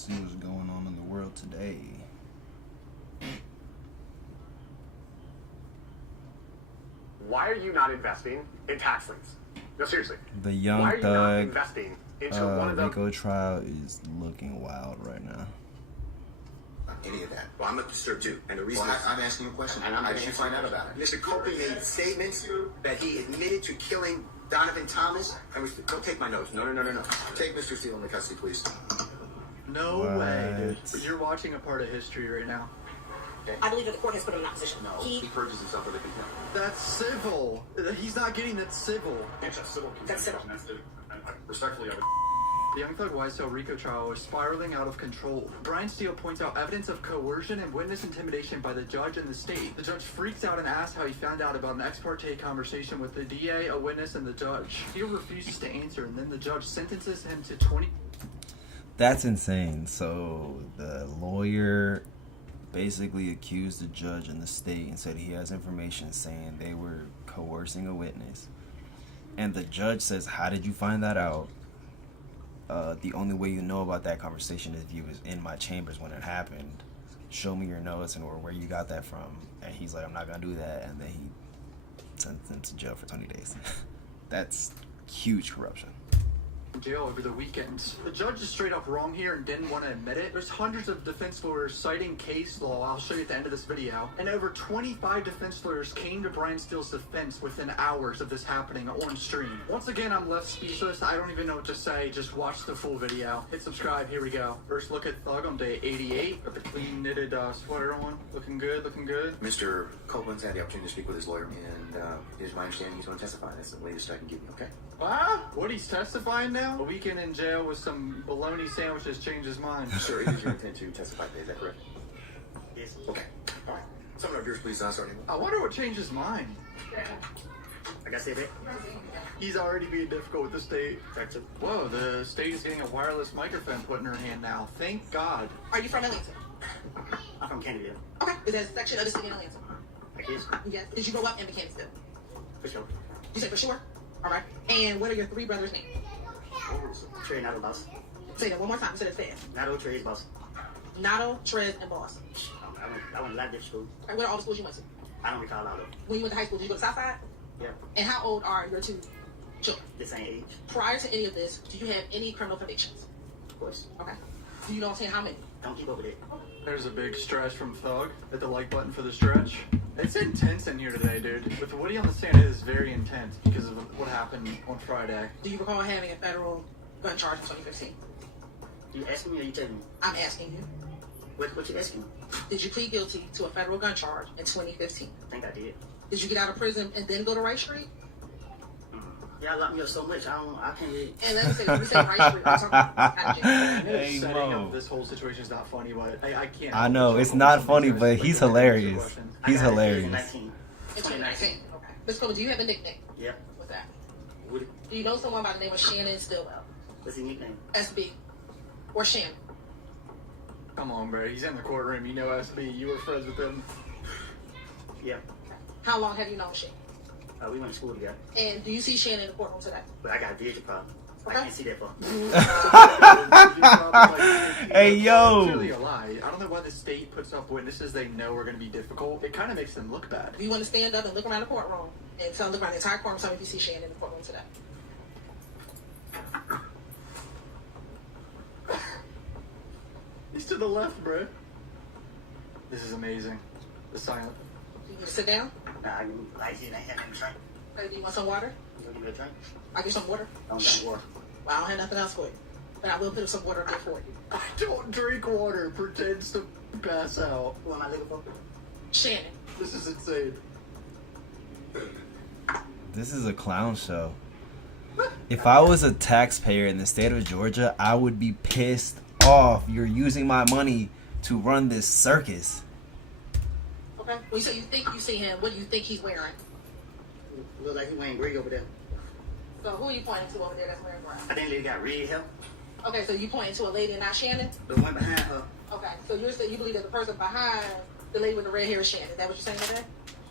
see what's going on in the world today. Why are you not investing in tax liens? No, seriously. The Young Why are you not Thug investing into one of the... Rico trial is looking wild right now. Any of that. Well, I'm not disturbed too. And the reason I'm asking you a question. And I'm How did you find out about it? Mr. Copeland made statements that he admitted to killing Donovan Thomas. And don't take my notes. No. Take Mr. Steele into custody, please. No way, dude. You're watching a part of history right now. Okay. I believe that the court has put him in that position. No, he purges himself of the contempt. That's civil. He's not getting that civil. That's civil. That's civil. Respectfully, I would... The Young Thug YSL Rico trial is spiraling out of control. Brian Steele points out evidence of coercion and witness intimidation by the judge and the state. The judge freaks out and asks how he found out about an ex parte conversation with the DA, a witness, and the judge. Steele refuses to answer, and then the judge sentences him to 20... That's insane. So the lawyer basically accused the judge and the state and said he has information saying they were coercing a witness. And the judge says, how did you find that out? The only way you know about that conversation is if you was in my chambers when it happened. Show me your notes and or where you got that from. And he's like, I'm not going to do that. And then he sent him to jail for 20 days. That's huge corruption. Jail over the weekend. The judge is straight up wrong here and didn't want to admit it. There's hundreds of defense lawyers citing case law. I'll show you at the end of this video. And over 25 defense lawyers came to Brian Steele's defense within hours of this happening on stream. Once again, I'm left speechless. I don't even know what to say. Just watch the full video. Hit subscribe. Here we go. First look at Thug on day 88. Got the clean knitted sweater on. Looking good, looking good. Mr. Copeland's had the opportunity to speak with his lawyer, and it is my understanding he's going to testify. That's the latest I can give you, okay? What, he's testifying now? A weekend in jail with some bologna sandwiches changed his mind. Sir, it is your intent to testify today, is that correct? Yes. Okay. All right. Someone of yours, please, Sergeant. I wonder what changed his mind. I gotta say that. He's already being difficult with the state. Whoa, the state is getting a wireless microphone put in her hand now. Thank God. Are you from Atlanta? I'm from Canada. Okay. Is that a section of the city in Atlanta? I guess. Yes. Did you grow up in Mechanicsville? For sure. You said for sure? All right. And what are your three brothers' names? Trey, Nato, Boss. Say that one more time. You said it fast. Nato, Trey's Boss. Nato, Trez, and Boss. I went to a lot of different schools. Right, what are all the schools you went to? I don't recall all of them. When you went to high school, did you go to Southside? Yeah. And how old are your two children? The same age. Prior to any of this, do you have any criminal convictions? Of course. Okay. Do you know what I'm saying? How many? Don't keep up with it. There's a big stretch from Thug. Hit the like button for the stretch. It's intense in here today, dude. With Woody on the stand, it is very intense because of what happened on Friday. Do you recall having a federal gun charge in 2015? You asking me or you telling me? I'm asking you. What you asking me? Did you plead guilty to a federal gun charge in 2015? I think I did. Did you get out of prison and then go to Rice Street? Y'all locked me up so much, I can't really... And let me say, when we say Rice Street, we're talking about Hey, Setting Mo. up this whole situation is not funny, but I can't. I know, it's not funny, but he's hilarious. He's hilarious. In 2019. Okay. Ms. Coleman, do you have a nickname? Yeah. What's that? Woody. Do you know someone by the name of Shannon Stillwell? What's his nickname? SB. Or Shannon? Come on, bro. He's in the courtroom. You know SB. You were friends with him. Yeah. How long have you known Shannon? We went to school together. And do you see Shannon in the courtroom today? But I got a vision problem. Okay. I can't see that far. Hey, yo. It's really a lie. I don't know why the state puts up witnesses they know are going to be difficult. It kind of makes them look bad. Do you want to stand up and look around the courtroom and look around the entire courtroom, tell me if you see Shannon in the courtroom today? He's to the left, bro. This is amazing. The silent. Do you need to sit down? Nah, I can like it. I ain't having a drink. Okay, do you want some water? You gonna give me a drink? I'll get some water. Don't drink water. Well, I don't have nothing else for you. But I will put some water up there for you. I don't drink water. Pretends to pass out. Who am I looking for? Shannon. This is insane. This is a clown show. If I was a taxpayer in the state of Georgia, I would be pissed off. You're using my money to run this circus. Okay. Well, you say you think you see him. What do you think he's wearing? Look like he wearing gray over there. So who are you pointing to over there that's wearing brown? I think lady got red hair. Okay, so you pointing to a lady and not Shannon? The one behind her. Okay, so you're saying you believe that the person behind the lady with the red hair is Shannon. Is that what you're saying today?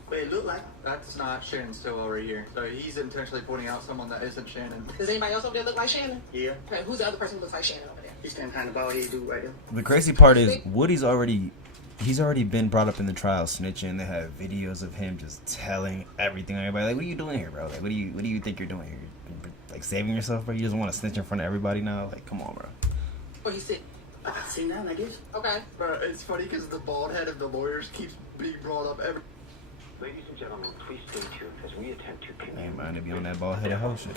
But it looked like That's not Shannon Stillwell right here. So he's intentionally pointing out someone that isn't Shannon. Does anybody else over there look like Shannon? Yeah. Okay, who's the other person who looks like Shannon over there? He's standing behind the bald head dude right there. The crazy part is Woody's already been brought up in the trial snitching. They have videos of him just telling everything. Everybody like, what are you doing here, bro? Like, what do you think you're doing here? Like saving yourself, bro? You just want to snitch in front of everybody now? Like, come on, bro. Or he's sitting? I can see now, I guess. Okay. But it's funny because the bald head of the lawyers keeps being brought up every. Ladies and gentlemen, please stay tuned as we attempt to Ain't communicate. mind to be on that bald headed hoe shit.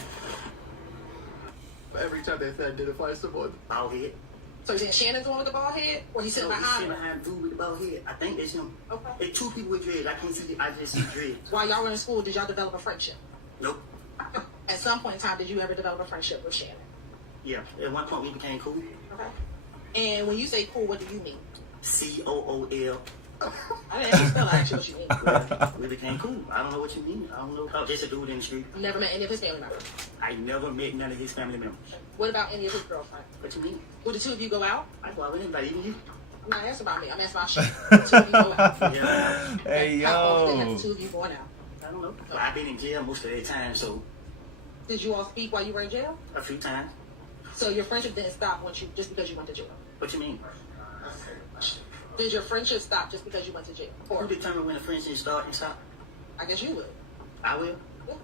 Every time they have to identify someone. Bald head. So you're saying Shannon's the one with the bald head? Or he's sitting No, he's behind sitting him? behind the dude with the bald head. I think that's him. Okay. There's two people with dreads. I can't see. I just see dreads. While y'all were in school, did y'all develop a friendship? Nope. At some point in time, did you ever develop a friendship with Shannon? Yeah. At one point we became cool. Okay. And when you say cool, what do you mean? COOL. I didn't ask you spell, I asked you what you mean. Well, we became cool. I don't know what you mean. I don't know. Oh, just a dude in the street. You never met any of his family members. I never met none of his family members. What about any of his girlfriends? What you mean? Would the two of you go out? I go out with anybody, even you. I'm not asking about me. I'm asking about Shannon. The two of you go out. Yeah. Hey, How often have yo. the two of you going out? I don't know. I've been in jail most of the time, so Did you all speak while you were in jail? a few times. So your friendship didn't stop once you just because you went to jail. What you mean? Did your friendship stop just because you went to jail? Who Or determine when a friendship start and stop? I guess you would. I will. Yeah.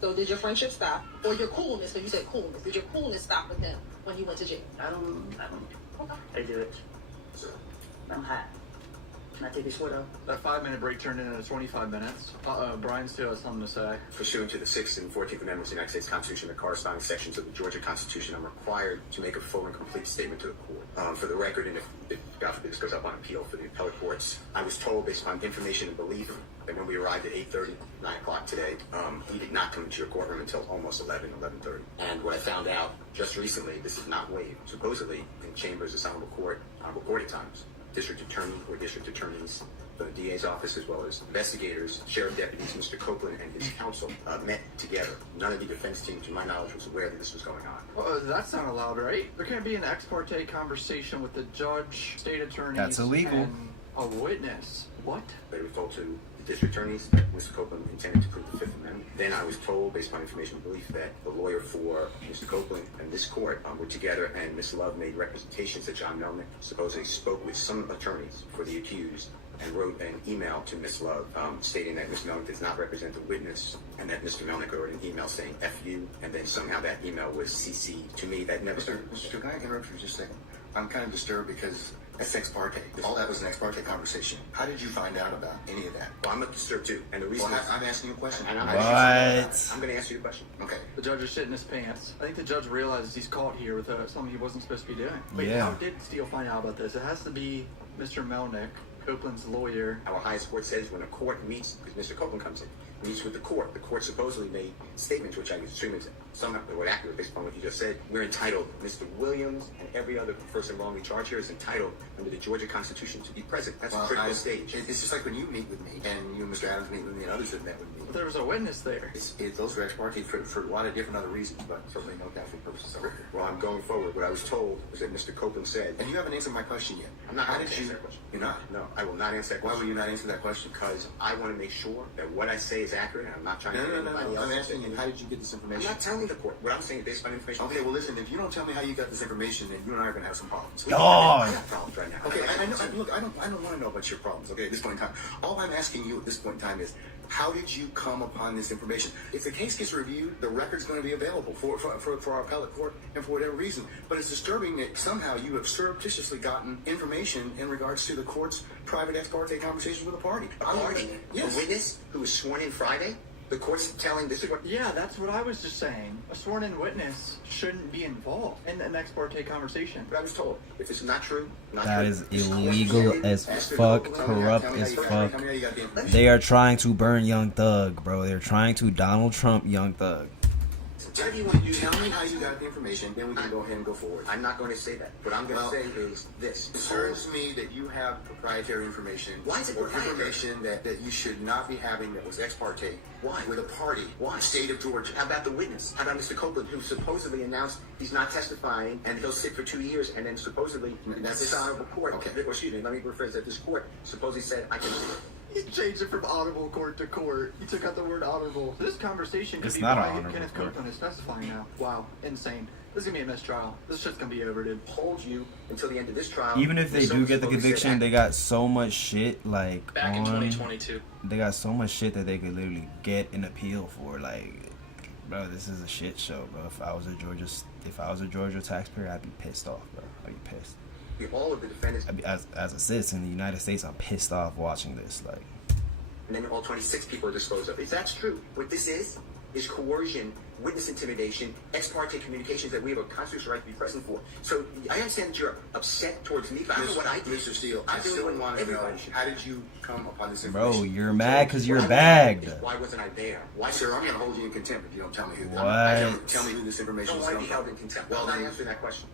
So did your friendship stop? Or your coolness, because you said coolness. Did your coolness stop with him when you went to jail? I don't. Okay. I do it. I'm hot. Can I take this sweat off? That 5-minute break turned into 25 minutes. Brian still has something to say. Pursuant to the 6th and 14th Amendments of the United States Constitution and the corresponding sections of the Georgia Constitution, I'm required to make a full and complete statement to the court. For the record, and if God forbid this goes up on appeal for the appellate courts, I was told based upon information and belief that when we arrived at 8:30, 9 o'clock today, he did not come into your courtroom until almost 11:30. And what I found out just recently, this is not waived, supposedly in chambers of Honorable Court on recorded times. District attorney or district attorneys from the DA's office, as well as investigators, sheriff deputies, Mr. Copeland and his counsel met together. None of the defense team, to my knowledge, was aware that this was going on. Well, that's not allowed, right? There can't be an ex parte conversation with the judge, state attorney, That's illegal. and a witness. What? They were told to the district attorneys that Mr. Copeland intended to prove the Fifth Amendment. Then I was told, based upon information and belief, that the lawyer for Mr. Copeland and this court were together, and Ms. Love made representations that John Melnick supposedly spoke with some attorneys for the accused and wrote an email to Ms. Love stating that Mr. Melnick does not represent the witness, and that Mr. Melnick wrote an email saying F you, and then somehow that email was CC'd to me. That never... Mr. Can I interrupt you for just a second? I'm kind of disturbed because that's ex parte. All that was an ex parte conversation. How did you find out about any of that? Well, I'm disturbed too, and the reason Well, is... I'm asking you a question. And I'm What? going to answer your question. Okay. The judge is shitting his pants. I think the judge realizes he's caught here with something he wasn't supposed to be doing. Wait, Yeah. how did Steele find out about this? It has to be Mr. Melnick, Copeland's lawyer. Our highest court says when a court meets, because Mr. Copeland comes in, meets with the court supposedly made statements, which I assume is somehow were accurate based upon what you just said. We're entitled, Mr. Williams and every other person wrongly charged here is entitled under the Georgia Constitution to be present. That's a critical stage. It's just like when you meet with me, and you and Mr. Adams meet with me, and others have met with me. But there was a witness there. Those are ex parte for a lot of different other reasons, but certainly no doubt for purposes of record. Well, I'm going forward. What I was told was that Mr. Copeland said, And you haven't answered my question yet. I'm not How going did to you? answer that question. You're not. No, I will not answer that Why question. will you not answer that question? Because I want to make sure that what I say is accurate, and I'm not trying to... No. anybody I'm else asking to- you, how did you get this I'm information? not telling the court. What I'm saying is based on information... Okay, well, listen, if you don't tell me how you got this information, then you and I are going to have some problems. Dog. I have problems right now. Okay, I know. Look, I don't want to know about your problems. Okay, at this point in time, all I'm asking you at this point in time is, how did you come upon this information? If the case gets reviewed, the record's going to be available for our appellate court and for whatever reason. But it's disturbing that somehow you have surreptitiously gotten information in regards to the court's private ex parte conversations with a party. A party? Yes. A witness who was sworn in Friday? The court's telling this is what... Yeah, that's what I was just saying. A sworn-in witness shouldn't be involved in an ex parte conversation. But I was told, if it's not true, not That true. is This court- illegal as fuck, corrupt as fuck. Tell me how you got the information. They are trying to burn Young Thug, bro. They're trying to Donald Trump Young Thug. Tell me what you tell me how you got the information, then we can go ahead and go forward. I'm not going to say that. What I'm going to say is this. It concerns me that you have proprietary information. Why is it or proprietary? information that you should not be having that was ex parte. Why? With a party. Why? In the state of Georgia. How about the witness? How about Mr. Copeland, who supposedly announced he's not testifying and he'll sit for 2 years, and then supposedly That's- this honorable court, okay. or excuse me, let me rephrase that. This court supposedly said I can do it. He changed it from audible court to court. He took out the word audible. This conversation could It's be not an why honorable Kenneth court. Copeland is testifying now. Wow, insane. This is gonna be a mistrial. This shit's gonna be over, dude. Hold you until the end of this trial. Even if they So do get the supposed to conviction, say they got so much shit like Back in on. 2022. They got so much shit that they could literally get an appeal for. Like, bro, this is a shit show, bro. If I was a Georgia taxpayer, I'd be pissed off, bro. I'd be pissed. all of the defendants, I'd be, as a citizen in the United States, I'm pissed off watching this. Like, and then all 26 people are disposed of. If that's true, what this is coercion, witness intimidation, ex parte communications that we have a constitutional right to be present for. So I understand that you're upset towards me, but I know what I did. Mr. Steele, I I'm doing still what want to know, everybody should. how did you come upon this information? bro, you're mad because you're What I bagged. wanna know is why wasn't I there? Why, Sir, I'm going to hold you in contempt if you don't tell me who. What? Tell me who this information don't is want to coming be held in from. contempt. Well, I'm not then, answering that question.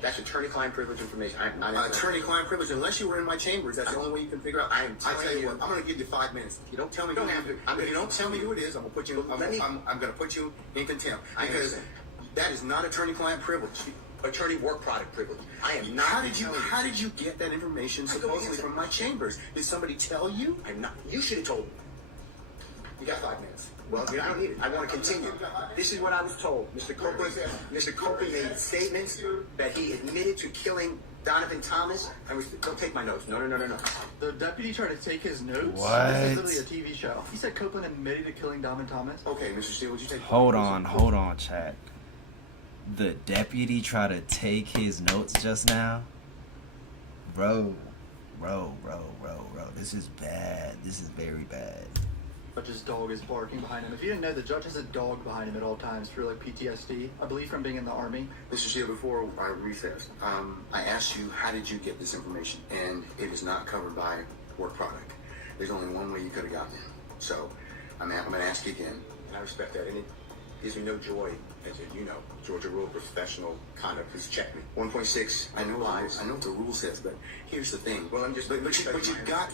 That's attorney-client privilege information. I am not answering that. attorney-client privilege. Unless you were in my chambers, that's the only way you can figure out. I am I tell telling you you- what, I'm going to give you 5 minutes. If you don't tell me, Don't who have you- to. if you don't tell me who it is, I'm going to put you. Let me- I'm going to put you in contempt I because understand. that is not attorney-client privilege. Attorney work product privilege. I am not. How did you? telling How did you get that information I don't supposedly answer. from my chambers? Did somebody tell you? I'm not. You should have told me. You got 5 minutes. Well, I don't need it. I want to continue. This is what I was told. Mr. Copeland made statements that he admitted to killing Donovan Thomas. Don't take my notes. No. The deputy tried to take his notes. What? This is literally a TV show. He said Copeland admitted to killing Donovan Thomas. Okay, Mr. Steele, would you take? Hold on, chat. The deputy tried to take his notes just now? Bro. This is bad. This is very bad. Judge's dog is barking behind him. If you didn't know, the judge has a dog behind him at all times for like PTSD. I believe from being in the army. Mr. Steele, before I recess, I asked you, how did you get this information? And it is not covered by work product. There's only one way you could have gotten it. So I'm going to ask you again. And I respect that. And it gives me no joy, as you know, Georgia rule professional conduct. Please check me. 1.6. I know lies. what the rule says, but here's the thing. Well, I'm just. But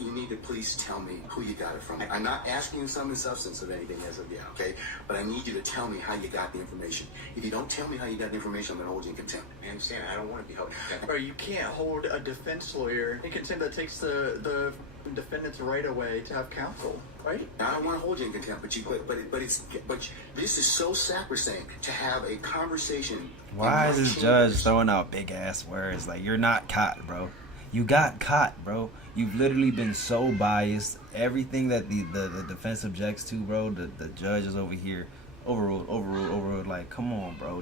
you need to please tell me who you got it from. I'm not asking you sum and substance of anything as of yet, okay? But I need you to tell me how you got the information. If you don't tell me how you got the information, I'm going to hold you in contempt. I understand. I don't want to be held in contempt. Bro, you can't hold a defense lawyer in contempt that takes the defendant's right away to have counsel, right? Now, I don't want to hold you in contempt, but this is so sacrosanct to have a conversation. Why in is my this judge chambers. throwing out big ass words? Like, you're not caught, bro. You got caught, bro. You've literally been so biased. Everything that the defense objects to, bro, the judge is over here. Overruled. Like, come on, bro.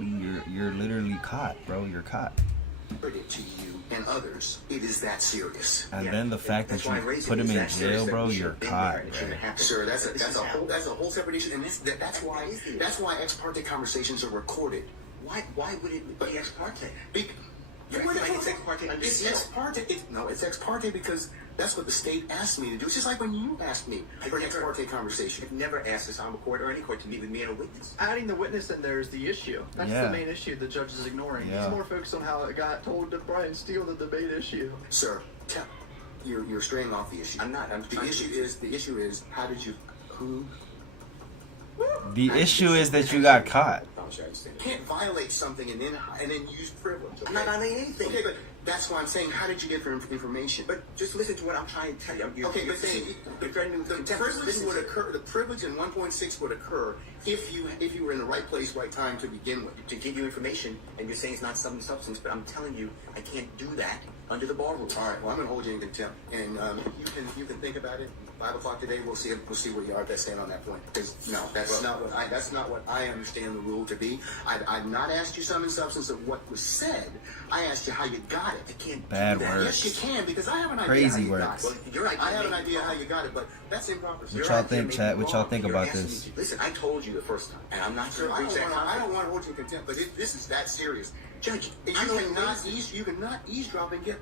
You're literally caught, bro. You're caught. To you and others, it is that serious. And then the fact that That's why I you raised it. put him It's in that serious jail, that bro, we should you're have been caught, there and it shouldn't bro. have happened. Sir, This is how- that's a whole separate issue, and that's why ex parte conversations are recorded. Why would it be ex parte? You're acting like it's ex parte under It's seal. ex parte. It's ex parte because that's what the state asked me to do. It's just like when you asked me for an ex parte conversation. I've never asked this on court or any court to meet with me and a witness. Adding the witness in there is the issue. That's Yeah. the main issue the judge is ignoring. Yeah. He's more focused on how it got told to Brian Steele than the main issue. Sir, you're straying off the issue. I'm not. The issue is how did you who The issue is that you got caught. I understand. can't violate something and then use privilege. I'm not violating anything. Okay, but that's why I'm saying, how did you get information? But just listen to what I'm trying to tell you. You're Okay, but saying you're threatening with the contempt. privilege Listen would to- occur. The privilege in 1.6 would occur if you were in the right place, right time to begin with. to give you information, and you're saying it's not some substance, but I'm telling you, I can't do that under the bar rules. All right. Well, I'm gonna hold you in contempt, and you can think about it. 5 o'clock today, we'll see where you are. That's stand on that point. Because no, that's not what I understand the rule to be. I've not asked you sum and substance of what was said. I asked you how you got it. I can't Bad do that. words. Yes, you can, because I have an idea Crazy how you got words. it. Well, your idea I have an may be idea how wrong. you got it, but that's improper. Sir. What Your y'all idea think, may be chat? What y'all wrong. think You're about asking this? me to- Listen, I told you the first time, and I'm not Sir, going I to breach that don't contract. want to hold you in contempt, but this is that serious. Judge, You cannot eavesdrop and get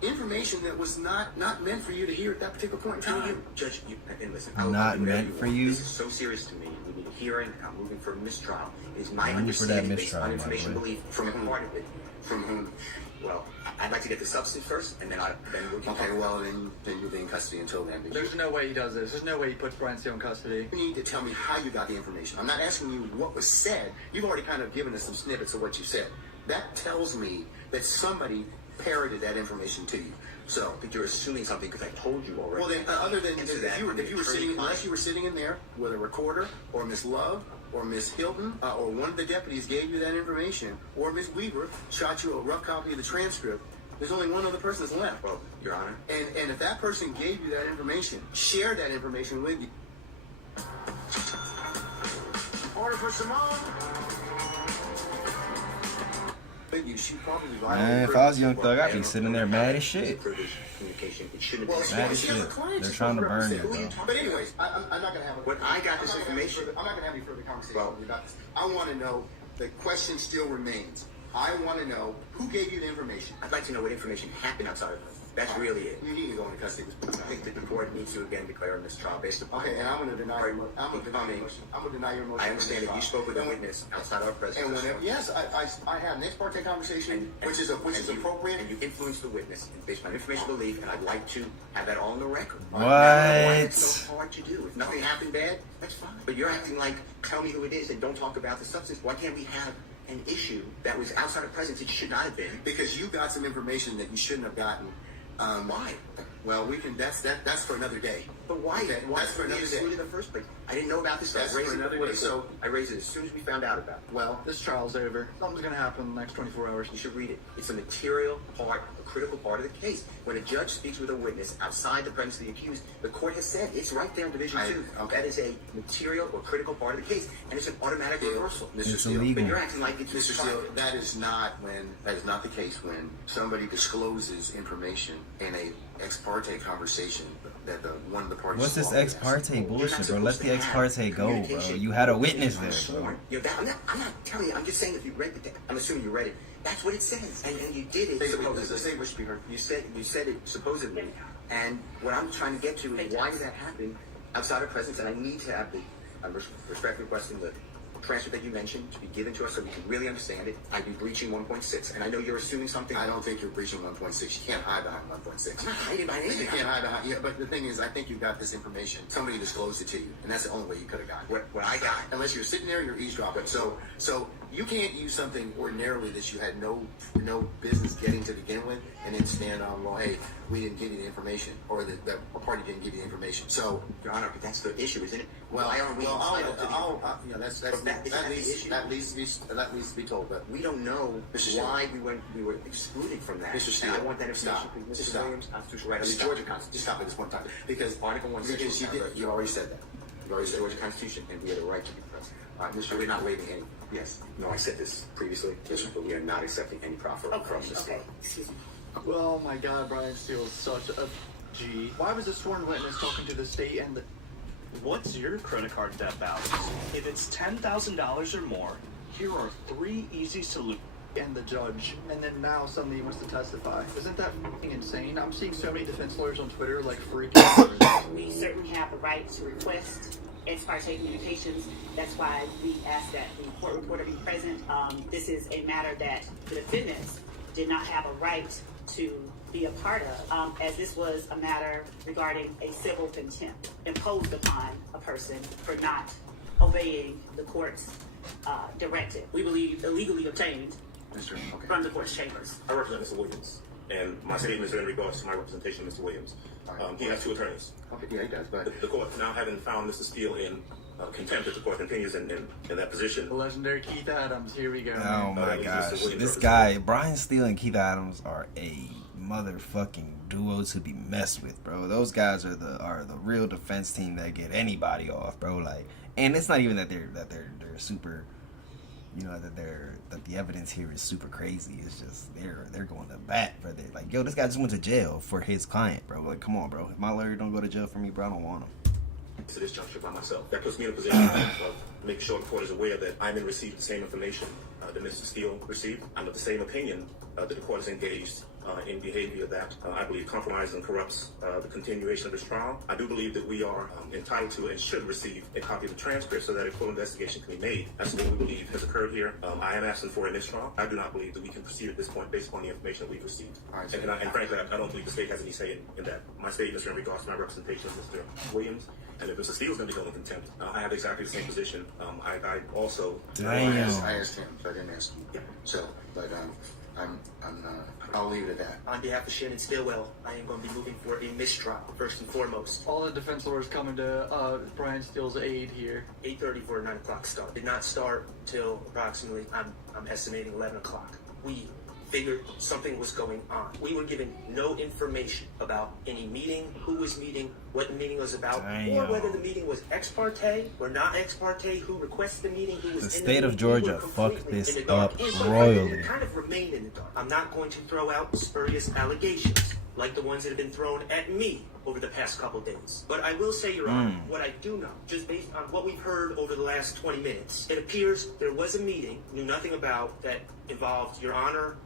information that was not meant for you to hear at that particular point in Tell time. you, Judge, and listen, Not do whatever meant you for want. you? This is so serious to me. We need a hearing. I'm moving for a mistrial. It is my I'm moving for that understanding based mistrial, on my information boy. believed from part of it. From whom? Well, I'd like to get the substance first, and then we'll get Okay, well then you'll be in custody until then. But There's no way he does this. There's no way he puts Brian Steele in custody. you need to tell me how you got the information. I'm not asking you what was said. You've already kind of given us some snippets of what you said. That tells me that somebody parroted that information to you. So, But you're assuming something because I told you already. well then, other than Answer if that you were, from if you were the sitting, attorney unless you were sitting in there with a recorder, or Miss Love, or Miss Hilton, or one of the deputies gave you that information, or Miss Weaver shot you a rough copy of the transcript, there's only one other person that's left. Well, Your Honor. And if that person gave you that information, share that information with you. Order for Simone. She probably Man, if I was Young Thug, I'd be sitting there mad as shit. Privileged communication. It shouldn't Well, have Mad been. as shit. They're trying to burn you, bro. But anyways, I'm not gonna have. When I got this information, I'm not gonna have any further conversation Well, with you about this. I want to know. The question still remains. I want to know who gave you the information. I'd like to know what information happened outside of this. That's really it. You need to go into custody. I think that the court needs to again declare a mistrial based upon. Okay, and I'm going to deny your motion. I'm going to deny your motion. I understand that you spoke with a witness outside our presence. And whenever, yes, I have an ex parte conversation, which is appropriate. And you influenced the witness based on information belief, and I'd like to have that all on the record. What? Why it's so hard to do? If nothing happened bad, that's fine. But you're acting like, tell me who it is and don't talk about the substance. Why can't we have an issue that was outside of presence? It should not have been. Because you got some information that you shouldn't have gotten. Why? Well, we can. That's for another day. But why? Okay, Why that's for another day. in the first place? I didn't know about this. That's I raised for it another before day. the So court. I raised it as soon as we found out about it. Well, This trial's over. Something's gonna happen in the next 24 hours. You should read it. It's a material part, a critical part of the case. When a judge speaks with a witness outside the presence of the accused, the court has said it's right there in Division 2. Okay. That is a material or critical part of the case, and it's an automatic reversal. Mr. It's Steele, illegal. But you're acting like it's Mr. Steele, that is not the case when somebody discloses information in a ex parte conversation that one of the parties. What's this swallowed. ex parte bullshit, bro? Let the ex have parte go, bro. communication You had a witness on there, sworn. bro. You know, I'm not telling you. I'm just saying if you read it, I'm assuming you read it. That's what it says, and you did it. Say which be heard. You said it supposedly, and what I'm trying to get to is why did that happen outside of presence? And I need to have the I'm respectfully requesting the transcript that you mentioned to be given to us so we can really understand it. I'd be breaching 1.6, and I know you're assuming something. I don't think you're breaching 1.6. You can't hide behind 1.6. I'm not hiding behind You anything. can't hide behind. Yeah, but the thing is, I think you got this information. Somebody disclosed it to you, and that's the only way you could have gotten it. What I got. Unless you're sitting there and you're eavesdropping. So you can't use something ordinarily that you had no business getting to begin with, and then stand on, well, hey, we didn't give you the information, or the party didn't give you the information. So, Your Honor, but that's the issue, isn't it? well, Why aren't we entitled to the that needs to be told. But we don't know Mr. Steele. why we were excluded from that. Mr. Steele, And I want that information stop. from Just Mr. stop. Williams, constitutional right of the the Georgia Constitution. Just stop at this one time, because Article 1, Section because you already said that. You already the said Georgia Constitution, and we have the right to be present. All right, Mr. We're not waiving any. Yes. No, I said this previously, but we are not accepting any proffer from this. Okay. Excuse me. Oh my God, Brian Steele is such a G. Why was a sworn witness talking to the state and the... What's your credit card debt balance? If it's $10,000 or more, here are 3 easy solutions. and the judge, and then now suddenly he wants to testify? Isn't that f***ing insane? I'm seeing so many defense lawyers on Twitter like freaking out. We certainly have the right to request ex parte communications. That's why we ask that the court reporter be present. This is a matter that the defendants did not have a right to be a part of, as this was a matter regarding a civil contempt imposed upon a person for not obeying the court's directive. We believe illegally obtained from the court's chambers. I represent Mr. Williams, and my statements are in regards to my representation of Mr. Williams. He has 2 attorneys. Okay, yeah, he does, but The court, now having found Mr. Steele in contempt, if the court continues in that position. The legendary Keith Adams, here we go. Oh man. my Mr. gosh. Williams This guy, Brian Steele and Keith Adams are a motherfucking duo to be messed with, bro. Those guys are the real defense team that get anybody off, bro. Like, and it's not even that they're super, you know, that the evidence here is super crazy. It's just they're going to bat for it. Like, yo, this guy just went to jail for his client, bro. Like, come on, bro. If my lawyer don't go to jail for me, bro, I don't want him. To this juncture by myself. That puts me in a position of making sure the court is aware that I'm in receipt of the same information that Mr. Steele received. I'm of the same opinion that the court is engaged in behavior that I believe compromises and corrupts the continuation of this trial. I do believe that we are entitled to and should receive a copy of the transcript so that a full investigation can be made. That's what we believe has occurred here. I am asking for in this trial. I do not believe that we can proceed at this point based upon the information that we've received. Right, and frankly, I don't believe the state has any say in that. My statements are in regards to my representation of Mr. Williams And if Mr. Steele's going to be held in contempt, I have exactly the same position. I also. Damn. I asked him, so I didn't ask you. Yeah. So, but I'll leave it at that. On behalf of Shannon Stillwell, I am going to be moving for a mistrial, first and foremost. All the defense lawyers coming to Brian Steele's aid here. 8:30 for a 9 o'clock start. Did not start till approximately, I'm estimating 11 o'clock. We figured something was going on. We were given no information about any meeting, who was meeting, what the meeting was about, or whether the meeting was ex parte or not ex parte, who requested the meeting, who was The in state the of meeting. Georgia We were fucked completely this in the dark. up And so royally. we kind of remain in the dark. I'm not going to throw out spurious allegations like the ones that have been thrown at me over the past couple days. But I will say, Your Honor, what I do know, just based on what we've heard over the last 20 minutes, it appears there was a meeting, knew nothing about, that involved Your Honor,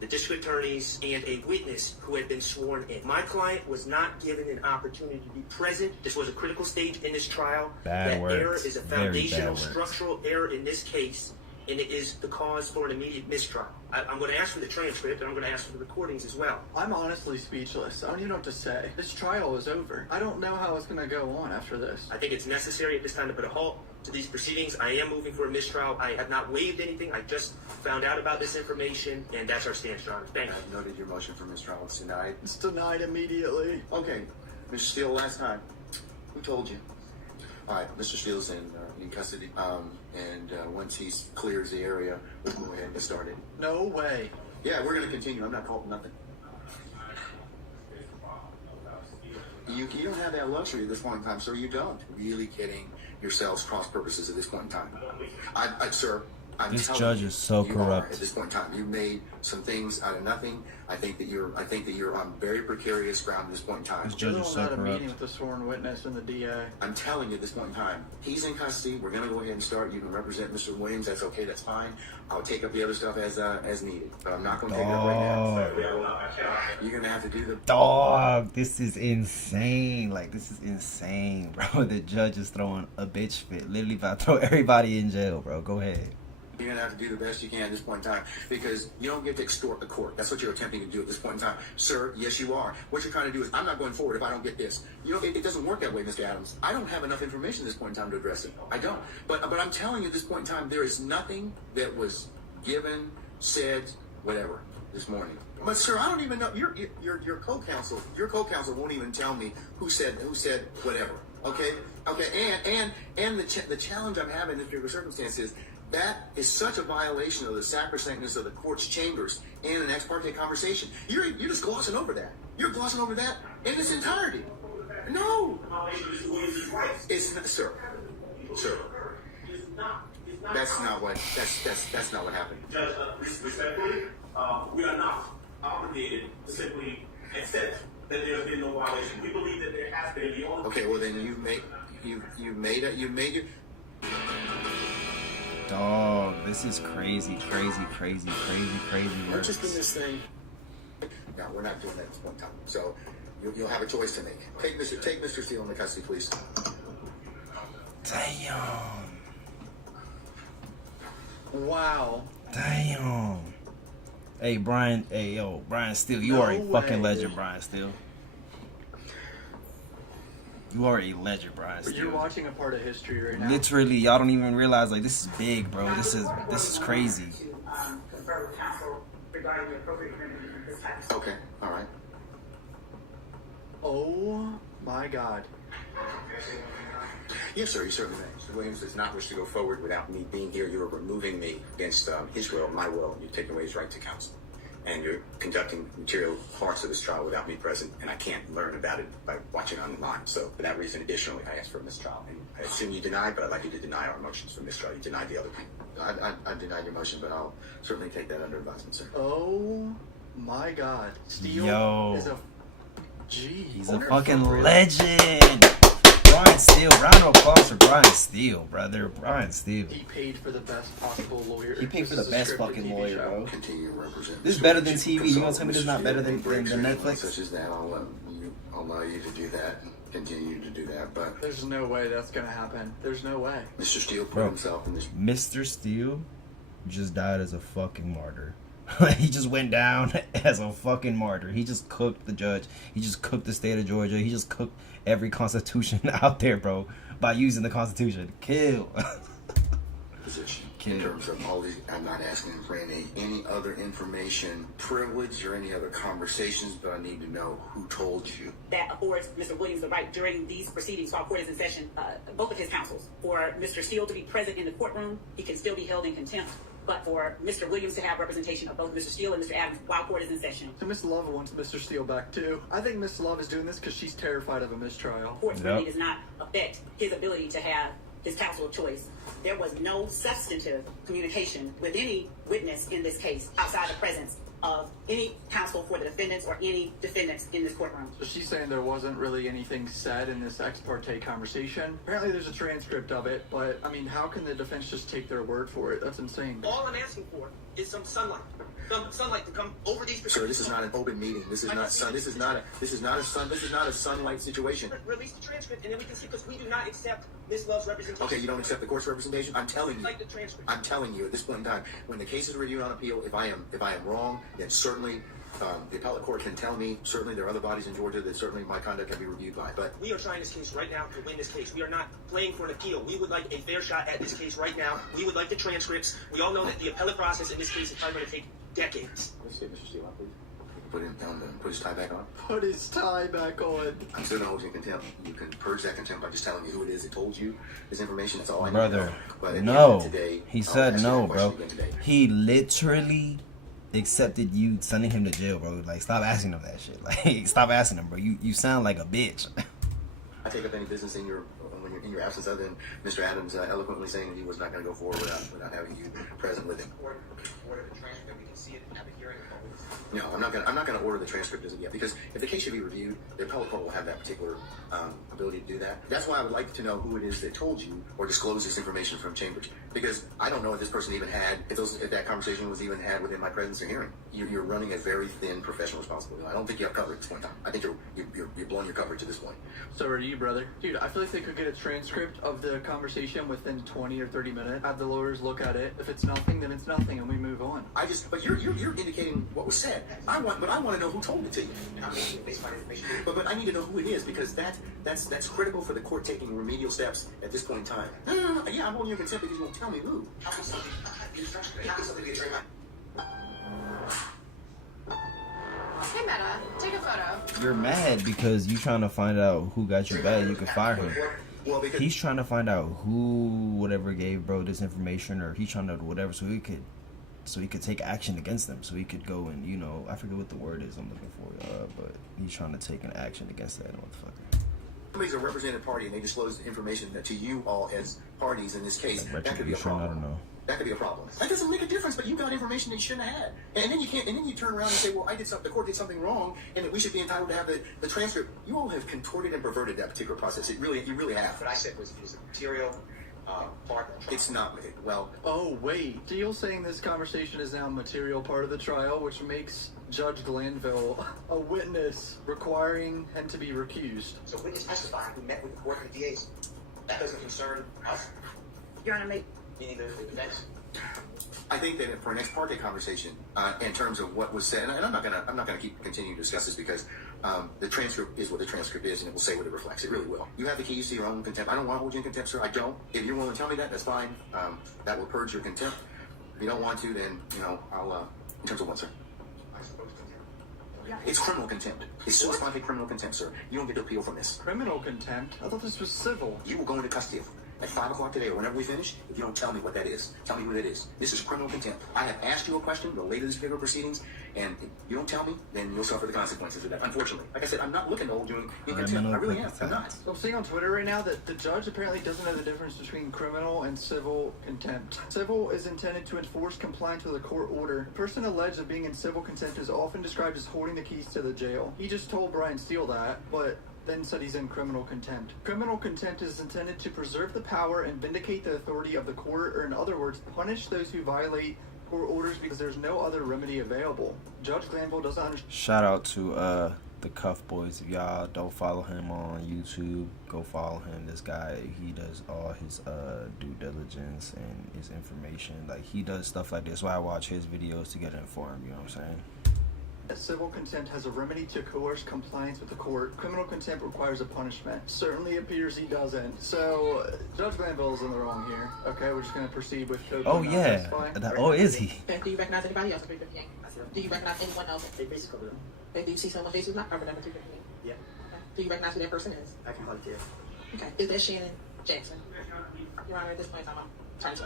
the district attorneys, and a witness who had been sworn in. My client was not given an opportunity to be present. This was a critical stage in this trial. Bad that words. error is a Very foundational bad words. structural error in this case, and it is the cause for an immediate mistrial. I'm going to ask for the transcript, and I'm going to ask for the recordings as well. I'm honestly speechless. I don't even know what to say. This trial is over. I don't know how it's going to go on after this. I think it's necessary at this time to put a halt to these proceedings. I am moving for a mistrial. I have not waived anything. I just found out about this information, and that's our stance, Your Honor. Thank you. I've noted your motion for mistrial is denied. It's denied immediately. Okay, Mr. Steele, last time, who told you? All right, Mr. Steele's in custody, and once he clears the area, we'll go ahead and get started. No way. Yeah, we're going to continue. I'm not calling nothing. You don't have that luxury at this point in time, sir. You don't. Really kidding yourselves cross purposes at this point in time. Sir, I'm This telling judge you, is so you corrupt. are at this point in time. You made some things out of nothing. I think that you're on very precarious ground at this point in time. This judge is Still so not a meeting corrupt. with the sworn witness and the DA. I'm telling you at this point in time, he's in custody. We're going to go ahead and start. You can represent Mr. Williams. That's okay. That's fine. I'll take up the other stuff as needed. But I'm not going to take it up right now. You're going to have to do the... Dog, this is insane. Like, this is insane, bro. The judge is throwing a bitch fit. Literally about to throw everybody in jail, bro. Go ahead. You're going to have to do the best you can at this point in time because you don't get to extort the court. That's what you're attempting to do at this point in time. Sir, yes, you are. What you're trying to do is, I'm not going forward if I don't get this. You know, it doesn't work that way, Mr. Adams. I don't have enough information at this point in time to address it. I don't. But I'm telling you at this point in time, there is nothing that was given, said, whatever, this morning. But sir, I don't even know. Your co-counsel. Your co-counsel won't even tell me who said whatever. Okay. And the challenge I'm having in this particular circumstance is that is such a violation of the sacrosanctness of the court's chambers and an ex parte conversation. You're just glossing over that. You're glossing over that in its entirety. No, it's not, sir. That's not what happened. Judge, respectfully, we are not obligated to simply accept that there has been no violation. We believe that there has been. The only Okay, well then you made your. Dog, this is crazy We're words. just in this thing. No, we're not doing that at this point in time. So you'll have a choice to make. Take Mr. Steele into custody, please. Damn. Wow. Damn. Hey, Brian. Hey, yo, Brian Steele. You are a fucking legend, Brian Steele. You are a legend, Brian But Steele. you're watching a part of history right now. Literally, y'all don't even realize, like, this is big, bro. This is crazy. To confer with counsel regarding the appropriate remedy in this type of stuff. Okay, all right. Oh my God. Yes, sir. You certainly may. Mr. Williams does not wish to go forward without me being here. You are removing me against his will, my will. You're taking away his right to counsel. And you're conducting material parts of this trial without me present, and I can't learn about it by watching online. So for that reason, additionally, I asked for a mistrial. And I assume you denied, but I'd like you to deny our motions for mistrial. You denied the other one. I denied your motion, but I'll certainly take that under advisement, sir. Oh my God. Steele Yo. is a G. He's a fucking legend. Brian Steele. Round of applause for Brian Steele, brother. Brian Steele. He paid for the best possible lawyer. He paid for This the is a best scripted fucking TV lawyer, show. bro. Continue to represent. This is better than TV. You gonna tell me this is not better than Netflix? Such as that, I'll allow you to do that. Continue to do that, but There's no way that's gonna happen. There's no way. Mr. Steele put Bro. himself in this. Mr. Steele just died as a fucking martyr. He just went down as a fucking martyr. He just cooked the judge. He just cooked the state of Georgia. He just cooked every constitution out there, bro, by using the Constitution. Kill. Position. In terms of all these, I'm not asking for any other information, privilege, or any other conversations, but I need to know who told you. That affords Mr. Williams the right during these proceedings while court is in session, both of his counsels, for Mr. Steele to be present in the courtroom. He can still be held in contempt. But for Mr. Williams to have representation of both Mr. Steele and Mr. Adams while court is in session. So Miss Love wants Mr. Steele back too. I think Miss Love is doing this because she's terrified of a mistrial. Court really does not affect his ability to have his counsel of choice. There was no substantive communication with any witness in this case outside the presence of any counsel for the defendants or any defendants in this courtroom. So she's saying there wasn't really anything said in this ex parte conversation. Apparently there's a transcript of it, but I mean, how can the defense just take their word for it? That's insane. All I'm asking for is some sunlight. Some sunlight to come over these. Sir, this is not an open meeting. This is not sun. This is not a sunlight situation. Release the transcript, and then we can see, because we do not accept Miss Love's representation. Okay, you don't accept the court's representation? I'm telling you. Like the transcript. I'm telling you at this point in time, when the case is reviewed on appeal, if I am wrong, then certainly the appellate court can tell me. Certainly there are other bodies in Georgia that certainly my conduct can be reviewed by. But we are trying this case right now to win this case. We are not playing for an appeal. We would like a fair shot at this case right now. We would like the transcripts. We all know that the appellate process in this case is probably going to take decades. Let's get Mr. Steele out, please. Put him down and put his tie back on. Put his tie back on. I'm still not holding you in contempt. You can purge that contempt by just telling me who it is that told you this information. That's all I need to know. But no. Today, he said no, bro. He literally accepted you sending him to jail, bro. Like, stop asking him that shit. Like, stop asking him, bro. You sound like a bitch. I take up any business in your absence, other than Mr. Adams eloquently saying that he was not going to go forward without having you present with him. Order the transcript, we can see it and have a hearing. No, I'm not going to order the transcript as of yet, because if the case should be reviewed, the appellate court will have that particular ability to do that. That's why I would like to know who it is that told you or disclosed this information from Chambers, because I don't know if this person even had, if that conversation was even had within my presence or hearing. You're running a very thin professional responsibility. I don't think you have coverage at this point in time. I think you're blowing your coverage at this point. So are you, brother? Dude, I feel like they could get a transcript of the conversation within 20 or 30 minutes. Have the lawyers look at it. If it's nothing, then it's nothing, and we move on. But you're indicating what was said. I want to know who told it to you. But I need to know who it is, because that's critical for the court taking remedial steps at this point in time. No. Yeah, I'm holding you in contempt because you won't tell me who. Hey, Meta, take a photo. You're mad because you trying to find out who got you bad. You can fire him. He's trying to find out who, whatever, gave bro this information, or he's trying to do whatever, so he could take action against them. So he could go and, you know, I forget what the word is I'm looking for, but he's trying to take an action against that motherfucker. Somebody's a represented party and they disclose information that to you all as parties in this case, that could be a problem. I don't know. That could be a problem. That doesn't make a difference, but you got information that you shouldn't have had. And then you turn around and say, well, the court did something wrong and that we should be entitled to have the transcript. You all have contorted and perverted that particular process. You really have. What I said was material part of the trial. It's not, well. Oh, wait. Steele saying this conversation is now a material part of the trial, which makes Judge Glanville a witness, requiring him to be recused. So witness testifying who met with the court and the DAs. That doesn't concern us. Your Honor, Meaning the defense. I think that for an ex parte conversation, in terms of what was said, and I'm not gonna continue to discuss this, because the transcript is what the transcript is, and it will say what it reflects. It really will. You have the keys to your own contempt. I don't want to hold you in contempt, sir. I don't. If you're willing to tell me that, that's fine. That will purge your contempt. If you don't want to, then I'll. In terms of what, sir? I suppose contempt. It's criminal contempt. It's just like criminal contempt, sir. You don't get to appeal from this. Criminal contempt? I thought this was civil. You will go into custody at 5 o'clock today, or whenever we finish, if you don't tell me what that is. Tell me who that is. This is criminal contempt. I have asked you a question related to this particular proceedings, and if you don't tell me, then you'll suffer the consequences of that. Unfortunately. Like I said, I'm not looking to hold you in contempt. I really am. I'm not. So I'm seeing on Twitter right now that the judge apparently doesn't know the difference between criminal and civil contempt. Civil is intended to enforce compliance with a court order. The person alleged of being in civil contempt is often described as holding the keys to the jail. He just told Brian Steele that, but then said he's in criminal contempt. Criminal contempt is intended to preserve the power and vindicate the authority of the court, or in other words, punish those who violate court orders because there's no other remedy available. Judge Glanville doesn't understand. Shout out to the Cuff Boys. If y'all don't follow him on YouTube, go follow him. This guy, he does all his due diligence and his information. Like, he does stuff like this. That's why I watch his videos to get informed. You know what I'm saying? Civil contempt has a remedy to coerce compliance with the court. Criminal contempt requires a punishment. Certainly appears he doesn't. So, Judge Glanville's in the wrong here. Okay, we're just going to proceed with code. Oh, yeah. Is he? Do you recognize anybody else? Do you recognize anyone else? They basically them. Do you see someone face who's not covered under 358? Yeah. Okay. Do you recognize who that person is? I can hardly tell. Okay. Is that Shannon Jackson? Your Honor, at this point, I'm trying to.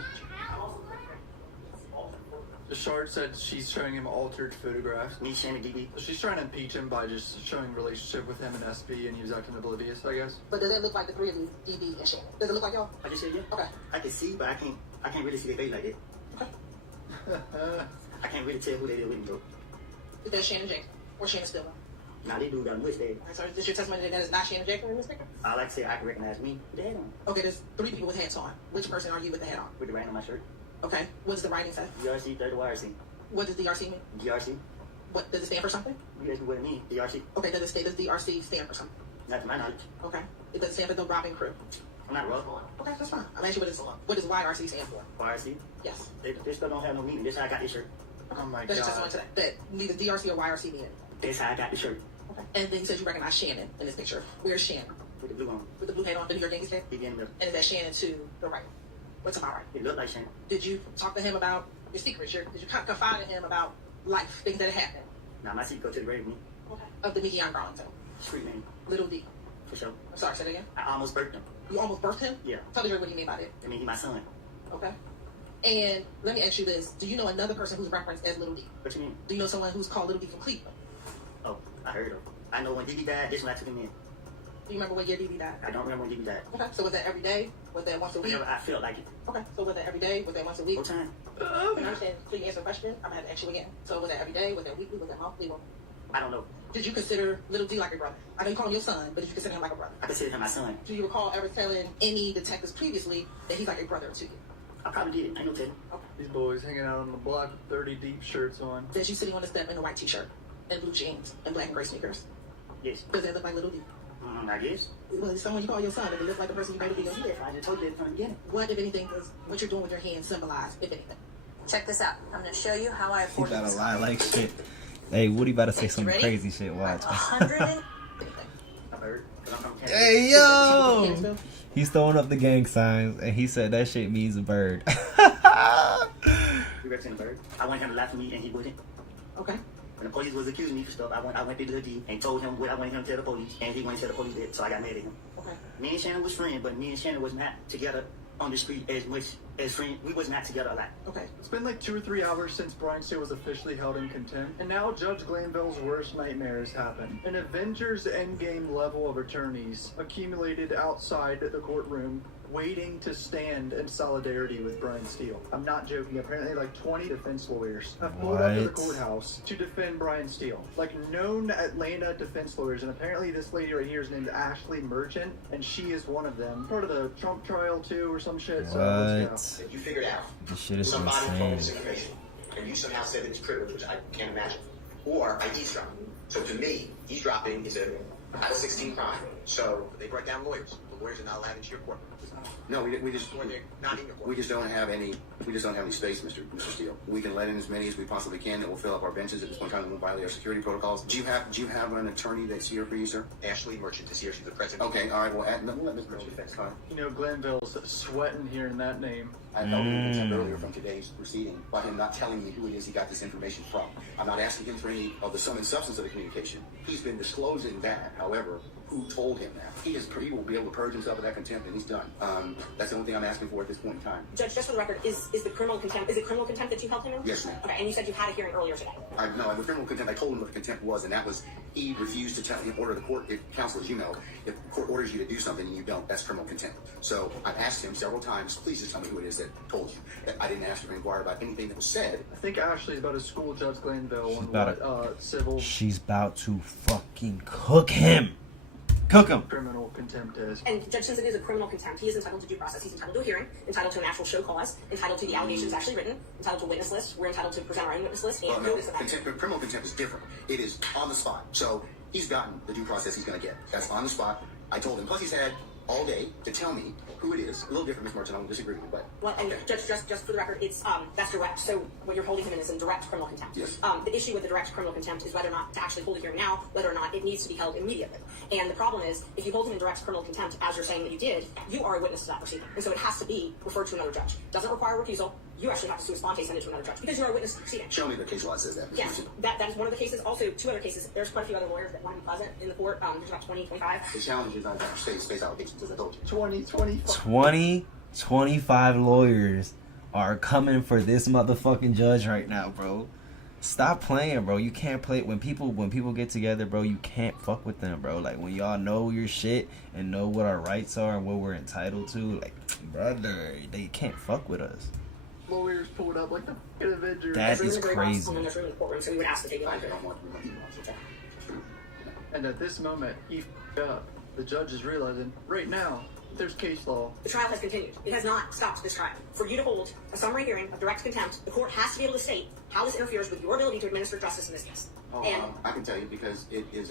The shard said she's showing him altered photographs. Me, Shannon, DB. She's trying to impeach him by just showing relationship with him and SB, and he was acting oblivious, I guess. But does it look like the three of you, DB and Shannon? Does it look like y'all? I just said yeah. Okay. I can see, but I can't really see their face like that. Okay. I can't really tell who they did with me, though. Is that Shannon Jackson or Shannon Stiller? Now they do got a mustache. So is this your testimony that is not Shannon Jackson in this picture? I like to say I can recognize me. With the hat on. Okay, there's three people with hats on. Which person are you with the hat on? With the writing on my shirt. Okay. What does the writing say? DRC, third YRC. What does DRC mean? DRC. What does it stand for something? You asked me what it means. DRC. Okay, does DRC stand for something? Not to my knowledge. Okay. It doesn't stand for the robbing crew. I'm not rough. Okay, that's fine. I'm asking what does YRC stand for? YRC? Yes. They still don't have no meaning. That's how I got this shirt. Oh my That's god. just testimony to that neither DRC or YRC mean it. That's how I got the shirt. Okay. And then you said you recognize Shannon in this picture. Where's Shannon? With the blue on. With the blue hat on, the New York Yankees hat? He in the middle. And is that Shannon to the right? What's about right? It looked like Shannon. Did you talk to him about your secrets? Did you confide in him about life, things that had happened? Now my seat go to the grave with me. Okay. Of the Mickey I'm growing to? Street name. Little D. For sure. I'm sorry, say that again? I almost birthed him. You almost birthed him? Yeah. Tell the jury what you mean by that. I mean, he my son. Okay. And let me ask you this. Do you know another person who's referenced as Little D? What you mean? Do you know someone who's called Little D from Cleveland? Oh, I heard of. I know when DB died, this when I took him in. Do you remember what year DB died? I don't remember when DB died. Okay. So was that every day? Was that once a week? Whenever I felt like it. Okay. So was that every day? Was that once a week? Full time. I understand. So you answer the question, I'm gonna have to ask you again. So was that every day? Was that weekly? Was that monthly? I don't know. Did you consider Little D like your brother? I know you call him your son, but did you consider him like a brother? I consider him my son. Do you recall ever telling any detectives previously that he's like a brother to you? I probably did. I ain't no telling. Okay. These boys hanging out on the block with 30 deep shirts on. Says you sitting on the step in a white t-shirt and blue jeans and black and gray sneakers. Yes. Does that look like Little D? I guess. Well, it's someone you call your son, and it looks like the person you made to be your son. I just told you that from the beginning. What, if anything, does what you're doing with your hands symbolize, if anything? Check this out. I'm going to show you how I He afford better this. lie like shit. Hey, Woody about to say some ready? crazy shit. Watch. 100 and... I've heard. Hey, yo! He's throwing up the gang signs, and he said that shit means a bird. You represent a bird. I wanted him to laugh at me, and he wouldn't. Okay. When the police was accusing me for stuff, I went to the D and told him what I wanted him to tell the police, and he wouldn't tell the police that, so I got mad at him. Okay. Me and Shannon was friends, but me and Shannon was not together on the street as much as friends. We was not together a lot. Okay. It's been like 2 or 3 hours since Brian Steele was officially held in contempt, and now Judge Glanville's worst nightmare has happened. An Avengers Endgame level of attorneys accumulated outside the courtroom, waiting to stand in solidarity with Brian Steele. I'm not joking. Apparently, like 20 defense lawyers have pulled up to the courthouse to defend Brian Steele. Like known Atlanta defense lawyers, and apparently this lady right here is named Ashley Merchant, and she is one of them. Part of the Trump trial too, or some shit. So let's go. That you figured out This shit is somebody told this insane. information, and you somehow said that it's privilege, which I can't imagine. Or I eavesdropped. So to me, eavesdropping is a Title 16 crime. So they brought down lawyers. The lawyers are not allowed into your courtroom. No, we just Or they're not in your courtroom. we just don't have any space, Mr. Steele. We can let in as many as we possibly can that will fill up our benches at this point in time. We won't violate our security protocols. Do you have an attorney that's here for you, sir? Ashley Merchant is here. She's the president. Okay, all right. Well, we'll let Ms. Merchant finish. You know, Glanville's sweating hearing that name. I held him in contempt earlier from today's proceeding by him not telling me who it is he got this information from. I'm not asking him for any of the sum and substance of the communication. He's been disclosing that. However, who told him that? He will be able to purge himself of that contempt, and he's done. That's the only thing I'm asking for at this point in time. Judge, just for the record, is the criminal contempt, is it criminal contempt that you held him in? Yes, ma'am. Okay, and you said you had a hearing earlier today. No, with criminal contempt, I told him what the contempt was, and that was he refused to order the court. If counsel, as you know, if the court orders you to do something and you don't, that's criminal contempt. So I've asked him several times, please just tell me who it is that told you. I didn't ask him to inquire about anything that was said. I think Ashley's about to school Judge Glanville She's on about what civil She's about to fucking cook him. Cook him. criminal contempt is. And Judge, since it is a criminal contempt, he is entitled to due process. He's entitled to a hearing, entitled to an actual show cause, entitled to the allegations actually written, entitled to a witness list. We're entitled to present our own witness list and Well, no, notice of that. criminal contempt is different. It is on the spot. So he's gotten the due process he's going to get. That's on the spot. I told him. Plus, he's had all day to tell me who it is. A little different, Ms. Martin. I don't disagree with you, but Well, and just for the record, it's that's direct. So what you're holding him in is in direct criminal contempt. Yes. The issue with the direct criminal contempt is whether or not to actually hold a hearing now, whether or not it needs to be held immediately. And the problem is, if you hold him in direct criminal contempt, as you're saying that you did, you are a witness to that proceeding, and so it has to be referred to another judge. Doesn't require recusal. You actually have to sua sponte send it to another judge because you are a witness to the proceeding. show me the case law that says that. Ms. Yes, Martin. that is one of the cases. Also, two other cases. There's quite a few other lawyers that want to be present in the court. There's about 20, 25. The challenge is not space allegations, as I told you. 25 lawyers are coming for this motherfucking judge right now, bro. Stop playing, bro. You can't play when people get together, bro. You can't fuck with them, bro. Like when y'all know your shit and know what our rights are and what we're entitled to, like, brother, they can't fuck with us. Lawyers pulled up like the fucking Avengers. That is crazy. There's room in the courtroom, so we would ask to take it I back. don't want to. And at this moment, he f***ed up. The judge is realizing, right now, there's case law. The trial has continued. It has not stopped this trial. For you to hold a summary hearing of direct contempt, the court has to be able to state how this interferes with your ability to administer justice in this case. I can tell you because it is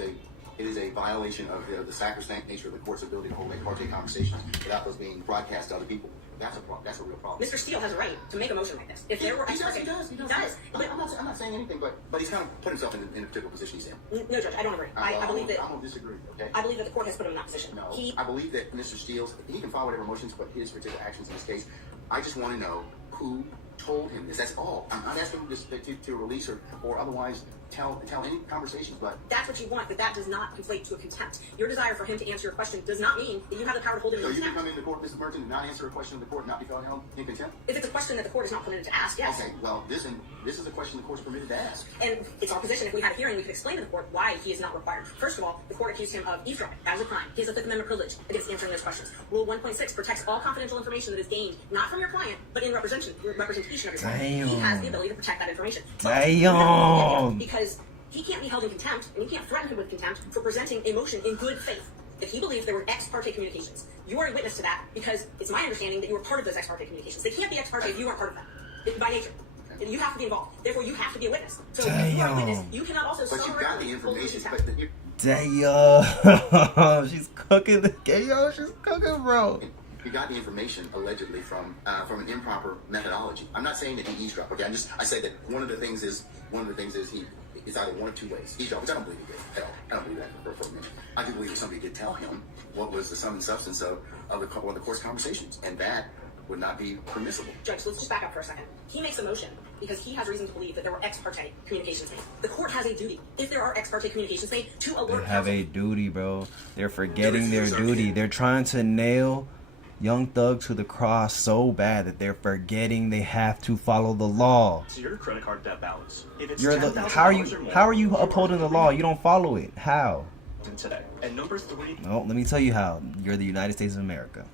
a violation of the sacrosanct nature of the court's ability to hold a parte conversations without those being broadcast to other people. That's a real problem. Mr. Steele has a right to make a motion like this. If there were He does. But I'm not saying anything, but he's kind of put himself in a particular position he's in. No, Judge, I don't agree. I believe that I'm gonna disagree. Okay. I believe that the court has put him in that position. No, I believe that Mr. Steele, he can file whatever motions, but his particular actions in this case, I just want to know who told him this. That's all. I'm not asking him to release or otherwise tell any conversations, but that's what you want, but that does not conflate to a contempt. Your desire for him to answer your question does not mean that you have the power to hold him in so you contempt. can come into court, Mr. Merton, and not answer a question of the court, and not be held in contempt. If it's a question that the court is not permitted to ask, yes. Okay, well, this is a question the court's permitted to ask. And it's our position, if we had a hearing, we could explain to the court why he is not required. First of all, the court accused him of eavesdropping. That is a crime. He has a Fifth Amendment privilege against answering those questions. Rule 1.6 protects all confidential information that is gained, not from your client, but in representation of your client. Damn. He has the ability to protect that information. Damn. Because he can't be held in contempt, and you can't threaten him with contempt for presenting a motion in good faith. If he believes there were ex parte communications, you are a witness to that because it's my understanding that you were part of those ex parte communications. They can't be ex parte if you weren't part of them. By nature. You have to be involved. Therefore, you have to be a witness. So if you are a witness, you cannot also But you've got the information. Damn. She's cooking she's cooking, bro. He got the information allegedly from an improper methodology. I'm not saying that he eavesdropped. Okay, I said that one of the things is he is either one of two ways. Eavesdropped, which I don't believe he did. Hell, I don't believe that for a minute. I do believe that somebody did tell him what was the sum and substance of the court's conversations, and that would not be permissible. Judge, let's just back up for a second. He makes a motion because he has reason to believe that there were ex parte communications made. The court has a duty, if there are ex parte communications made, to alert They have a duty, bro. They're forgetting their duty. They're trying to nail Young Thug to the cross so bad that they're forgetting they have to follow the law. So your credit card debt balance. If it's How are you upholding the law? You don't follow it. How? Today. And number 3. Well, let me tell you how. You're the United States of America.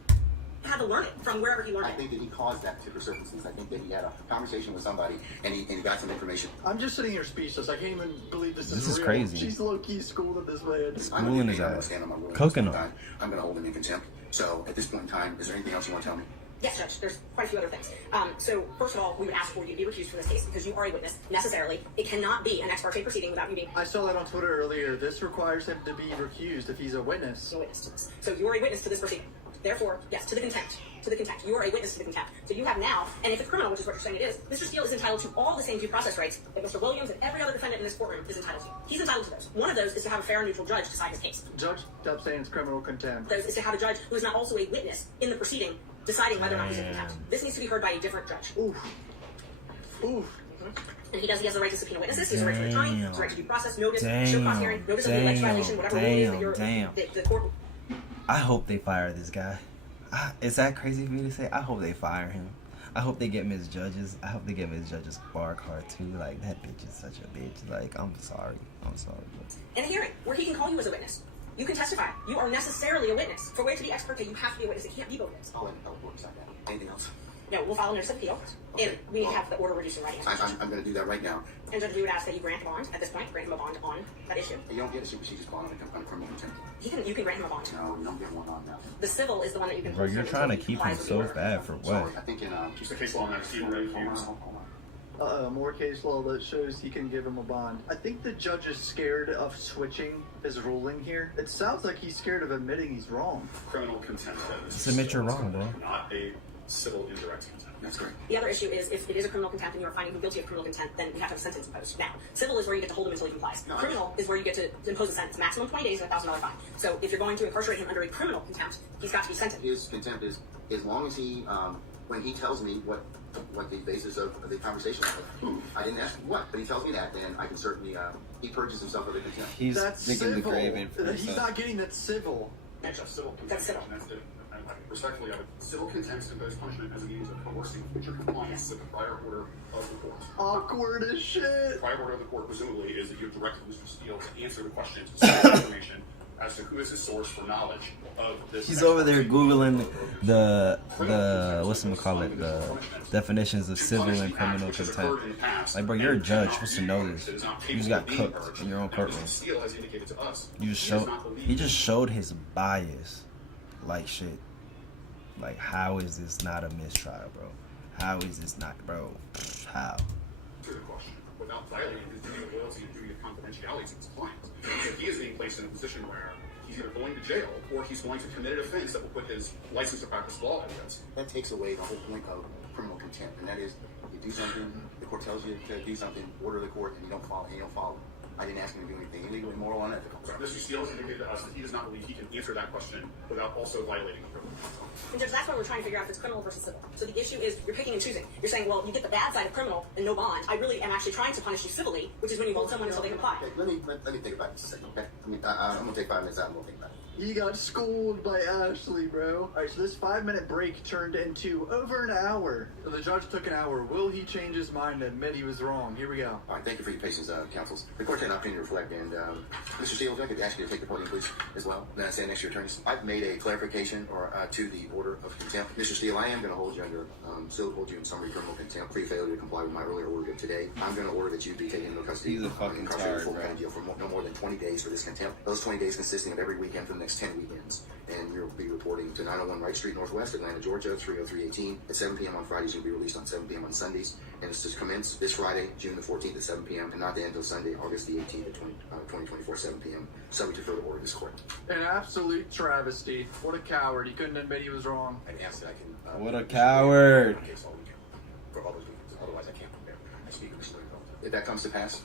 He had to learn it from wherever he learned it. I think that he caused that particular circumstance. I think that he had a conversation with somebody and he got some information. I'm just sitting here speechless. I can't even believe this is real. Crazy. She's low-key schooled at this man. Schooling his ass. Cooking him. I'm going to hold him in contempt. So at this point in time, is there anything else you want to tell me? Yes, Judge. There's quite a few other things. So, first of all, we would ask for you to be recused from this case because you are a witness, necessarily. It cannot be an ex parte proceeding without you being... I saw that on Twitter earlier. This requires him to be recused if he's a witness. A witness to this. So you are a witness to this proceeding. Therefore, yes, to the contempt. To the contempt. You are a witness to the contempt. So you have now, and if it's criminal, which is what you're saying it is, Mr. Steele is entitled to all the same due process rights that Mr. Williams and every other defendant in this courtroom is entitled to. He's entitled to those. One of those is to have a fair and neutral judge decide his case. Judge kept saying it's criminal contempt. Those is to have a judge who is not also a witness in the proceeding deciding whether or not he's in contempt. This needs to be heard by a different judge. Oof. And he has the right to subpoena witnesses, he has the right to attorney, he has the right to due process, notice, show cause hearing, notice of the alleged violation, whatever rule it is that you're the court. I hope they fire this guy. Is that crazy for me to say? I hope they fire him. I hope they get Ms. Judges. I hope they get Ms. Judges' bar card too. Like, that bitch is such a bitch. Like, I'm sorry. In a hearing where he can call you as a witness, you can testify. You are necessarily a witness. For where to be ex parte, you have to be a witness. It can't be both ways. I'll work beside that. Anything else? No, we'll file a notice of appeal, and we need to have the order reduced in writing. I'm going to do that right now. And Judge, we would ask that you grant a bond at this point. Grant him a bond on that issue. You don't get a superseded bond on a criminal contempt. You can grant him a bond. No, you don't get one on now. The civil is the one that you can. Bro, you're trying to keep him so bad for what? I think in Just the case law on that, Steve, right? hold More case law that shows he can give him a bond. I think the judge is scared of switching his ruling here. It sounds like he's scared of admitting he's wrong. Criminal contempt. Submit you're wrong, bro. Not a civil indirect contempt. That's correct. The other issue is if it is a criminal contempt and you are finding him guilty of criminal contempt, then you have to have a sentence imposed. Now, civil is where you get to hold him until he complies. No, Criminal is where you get to impose a sentence, maximum 20 days and a $1,000 fine. So if you're going to incarcerate him under a criminal contempt, he's got to be sentenced. His contempt is as long as he, when he tells me what the basis of the conversation was. I didn't ask what, but he tells me that, then I can certainly, he purges himself of the contempt. He's That's digging the civil. grave in for He's not getting that civil. That's civil contempt. That's civil. That's different. Respectfully, civil contempt imposes punishment as a means of coercing future compliance with the prior order of the court. Awkward as shit. The prior order of the court, presumably, is that you have directed Mr. Steele to answer the question to seek information as to who is his source for knowledge of this. He's over there Googling the whatchamacallit, the definitions of civil and criminal contempt. Like, bro, you're a judge. You're supposed to know this. You just got cooked in your own courtroom. He just showed his bias. Like, shit. Like, how is this not a mistrial, bro? How is this not, bro? How? To the question, without violating his duty of loyalty and duty of confidentiality to his clients. So he is being placed in a position where he's either going to jail or he's going to commit an offense that will put his license to practice law at risk. That takes away the whole point of criminal contempt, and that is, you do something, the court tells you to do something, order the court, and you don't follow. I didn't ask him to do anything illegal, immoral, unethical. So Mr. Steele has indicated to us that he does not believe he can answer that question without also violating the criminal contempt. And Judge, that's why we're trying to figure out if it's criminal versus civil. So the issue is you're picking and choosing. You're saying, well, you get the bad side of criminal and no bond. I really am actually trying to punish you civilly, which is when you hold someone until they comply. Okay, let me think about this a second, okay? I'm gonna take 5 minutes out and we'll think about it. He got schooled by Ashley, bro. Alright, so this 5-minute break turned into over an hour. So the judge took an hour. Will he change his mind and admit he was wrong? Here we go. All right, thank you for your patience, counsels. The court had an opportunity to reflect, and Mr. Steele, if I could ask you to take the podium, please, as well. Then I stand next to your attorneys. I've made a clarification to the order of contempt. Mr. Steele, I am going to hold you under, hold you in summary criminal contempt for your failure to comply with my earlier order today. I'm going to order that you be taken into custody. He's a fucking incarcerated tired, full bro. county jail for no more than 20 days for this contempt. Those 20 days consisting of every weekend for the next 10 weekends. And you'll be reporting to 901 Wright Street Northwest, Atlanta, Georgia, 30318 at 7 p.m. on Fridays. You'll be released on 7 p.m. on Sundays. And it's to commence this Friday, June the 14th at 7 p.m. and not to end until Sunday, August the 18th at 2024, 7 p.m. Subject to further order of this court. An absolute travesty. What a coward. He couldn't admit he was wrong. I ask that I can... What a coward. Case all weekend. For all those weekends. Otherwise, I can't prepare. I speak with Mr. Lincoln. If that comes to pass,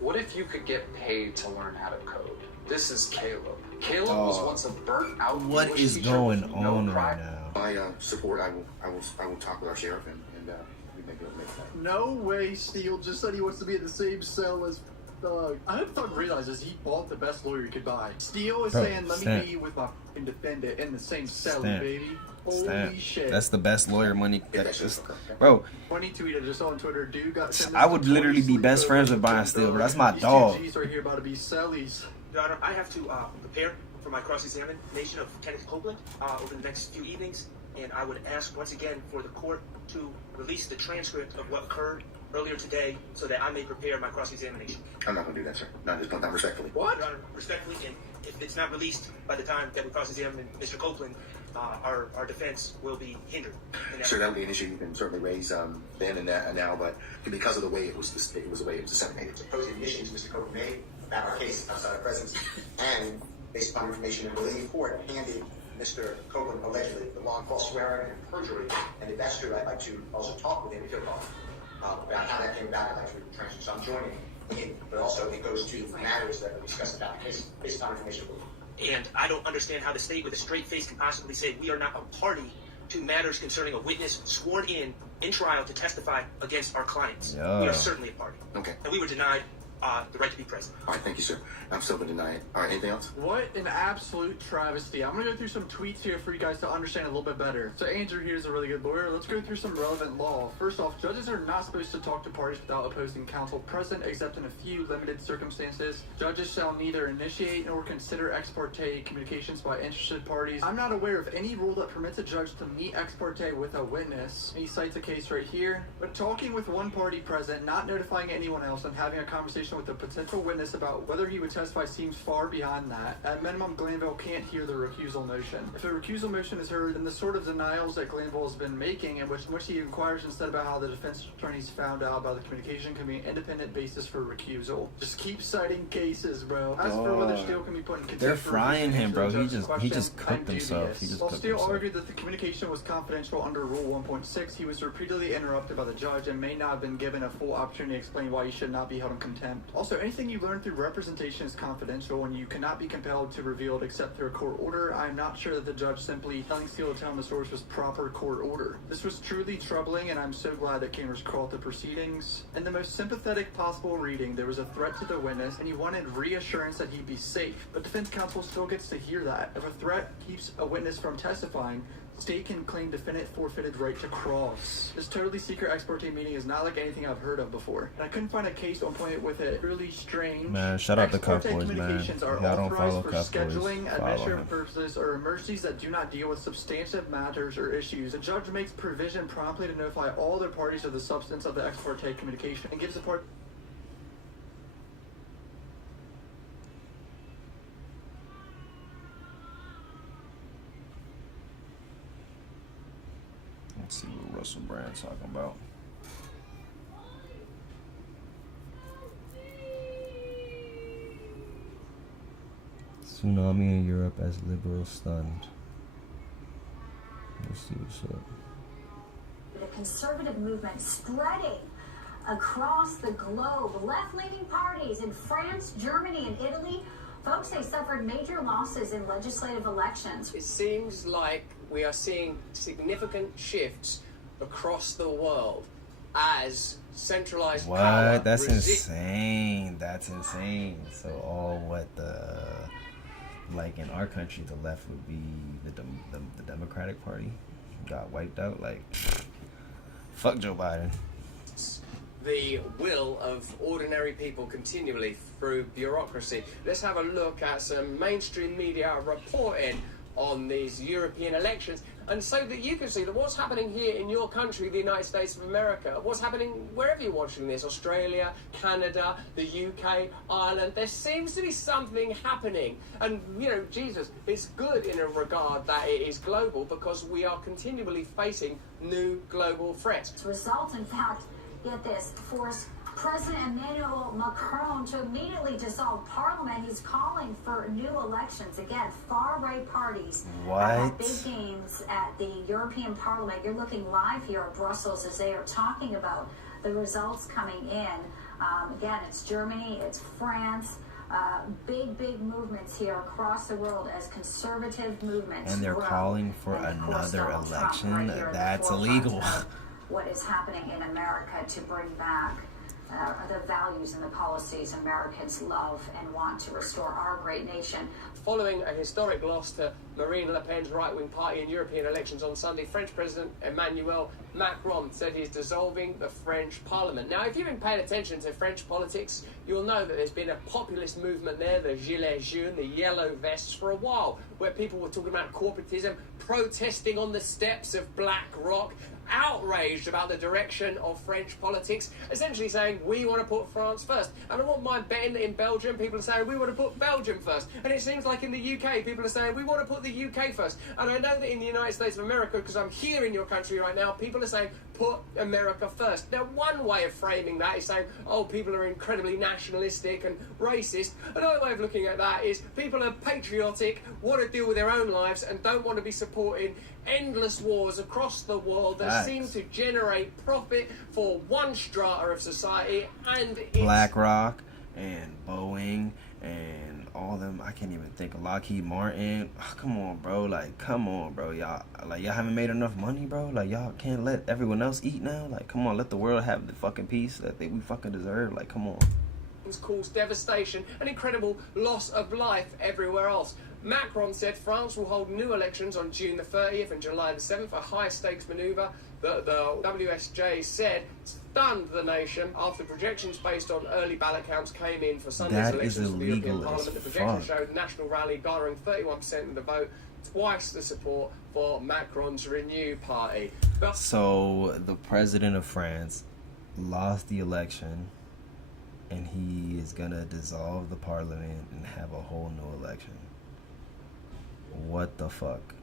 What if you could get paid to learn how to code? This is Caleb. Caleb was once a burnt out. What English is teacher going with no on pride. right now? my support, I will talk with our sheriff and we make that. No way Steele just said he wants to be in the same cell as Thug. I didn't fucking realize this. He bought the best lawyer he could buy. Steele is saying, let me be with my fucking defendant in the same cell, baby. Holy shit. That's the best lawyer money. Bro. Funny tweeted just on Twitter, dude got I would literally be best friends with Brian Steele, bro. That's my dog. These right here about to be sellies. Your Honor, I have to prepare for my cross-examination of Kenneth Copeland over the next few evenings, and I would ask once again for the court to release the transcript of what occurred earlier today so that I may prepare my cross-examination. I'm not going to do that, sir. Not respectfully. What? Your Honor, respectfully, and if it's not released by the time that we cross-examine Mr. Copeland, our defense will be hindered. Sure, that would be an issue you can certainly raise then and now, but because of the way it was the way it was disseminated. Proposed admissions Mr. Copeland made about our case outside our presence, and based upon information in the court handed Mr. Copeland allegedly the long false swearing and perjury, and if that's true, I'd like to also talk with him if he'll talk about how that came about. I'd like to read the transcript, so I'm joining in, but also it goes to matters that we discussed about the case based upon information. And I don't understand how the state with a straight face can possibly say we are not a party to matters concerning a witness sworn in trial to testify against our clients. Yeah. We are certainly a party. Okay. And we were denied the right to be present. All right, thank you, sir. I'm still going to deny it. All right, anything else? What an absolute travesty. I'm going to go through some tweets here for you guys to understand a little bit better. So Andrew here is a really good lawyer. Let's go through some relevant law. First off, judges are not supposed to talk to parties without opposing counsel present, except in a few limited circumstances. Judges shall neither initiate nor consider ex parte communications by interested parties. I'm not aware of any rule that permits a judge to meet ex parte with a witness. He cites a case right here. But talking with one party present, not notifying anyone else, and having a conversation conversation with a potential witness about whether he would testify seems far beyond that. At minimum, Glanville can't hear the recusal motion. If a recusal motion is heard, then the sort of denials that Glanville has been making, in which he inquires instead about how the defense attorneys found out about the communication, can be an independent basis for recusal. Just keep citing cases, bro. As for whether Steele can be put in contempt, they're frying him, bro. He just cooked himself. While Steele argued that the communication was confidential under Rule 1.6, he was repeatedly interrupted by the judge and may not have been given a full opportunity to explain why he should not be held in contempt. Also, anything you learn through representation is confidential and you cannot be compelled to reveal it except through a court order. I am not sure that the judge simply telling Steele to tell him the source was proper court order. This was truly troubling, and I'm so glad that cameras crawled the proceedings. In the most sympathetic possible reading, there was a threat to the witness and he wanted reassurance that he'd be safe. But defense counsel still gets to hear that. If a threat keeps a witness from testifying, state can claim defendant forfeited right to cross. This totally secret ex parte meeting is not like anything I've heard of before. And I couldn't find a case on point with it. Really strange. Man, shout out to Cuff Boys, man. Communications are Y'all don't follow authorized for Cuff Boys. scheduling, administrative purposes, or emergencies that do not deal with substantive matters or issues. The judge makes provision promptly to notify all the parties of the substance of the ex parte communication and gives the part. Let's see what Russell Brand's talking about. Tsunami in Europe as liberals stunned. Let's see what's up. The conservative movement spreading across the globe. Left-leaning parties in France, Germany, and Italy, folks, they suffered major losses in legislative elections. It seems like we are seeing significant shifts across the world as centralized power. What? That's insane. That's insane. So like in our country, the left would be the Democratic Party got wiped out. Like, fuck Joe Biden. The will of ordinary people continually through bureaucracy. Let's have a look at some mainstream media reporting on these European elections, and so that you can see that what's happening here in your country, the United States of America, what's happening wherever you're watching this, Australia, Canada, the UK, Ireland, there seems to be something happening. And, you know, Jesus, it's good in a regard that it is global, because we are continually facing new global threats. Results, in fact, get this, force President Emmanuel Macron to immediately dissolve Parliament. He's calling for new elections. Again, far-right parties have big games at the European Parliament. You're looking live here at Brussels as they are talking about the results coming in. Again, it's Germany, it's France. Big movements here across the world as conservative movements and they're grow. calling for another election. That's illegal. What is happening in America to bring back the values and the policies Americans love and want to restore our great nation. Following a historic loss to Marine Le Pen's right-wing party in European elections on Sunday, French President Emmanuel Macron said he's dissolving the French Parliament. Now, if you've been paying attention to French politics, you'll know that there's been a populist movement there, the Gilets jaunes, the yellow vests, for a while, where people were talking about corporatism, protesting on the steps of Black Rock, outraged about the direction of French politics, essentially saying, we want to put France first. And I won't mind betting that in Belgium, people are saying, we want to put Belgium first. And it seems like in the UK, people are saying, we want to put the UK first. And I know that in the United States of America, because I'm here in your country right now, people are saying, put America first. Now, one way of framing that is saying, oh, people are incredibly nationalistic and racist. Another way of looking at that is people are patriotic, want to deal with their own lives, and don't want to be supporting endless wars across the world that seem to generate profit for one strata of society, and BlackRock and Boeing and all them. I can't even think of Lockheed Martin. Oh, come on, bro. Like, come on, bro. Y'all haven't made enough money, bro. Like, y'all can't let everyone else eat now. Like, come on, let the world have the fucking peace that we fucking deserve. Like, come on. Cause devastation and incredible loss of life everywhere else. Macron said France will hold new elections on June the 30th and July the 7th, a high-stakes manoeuvre that the WSJ said stunned the nation after projections based on early ballot counts came in for Sunday's elections for the European Parliament. The projection showed National Rally garnering 31% of the vote, twice the support for Macron's Renew party. So the president of France lost the election and he is gonna dissolve the parliament and have a whole new election. What the fuck?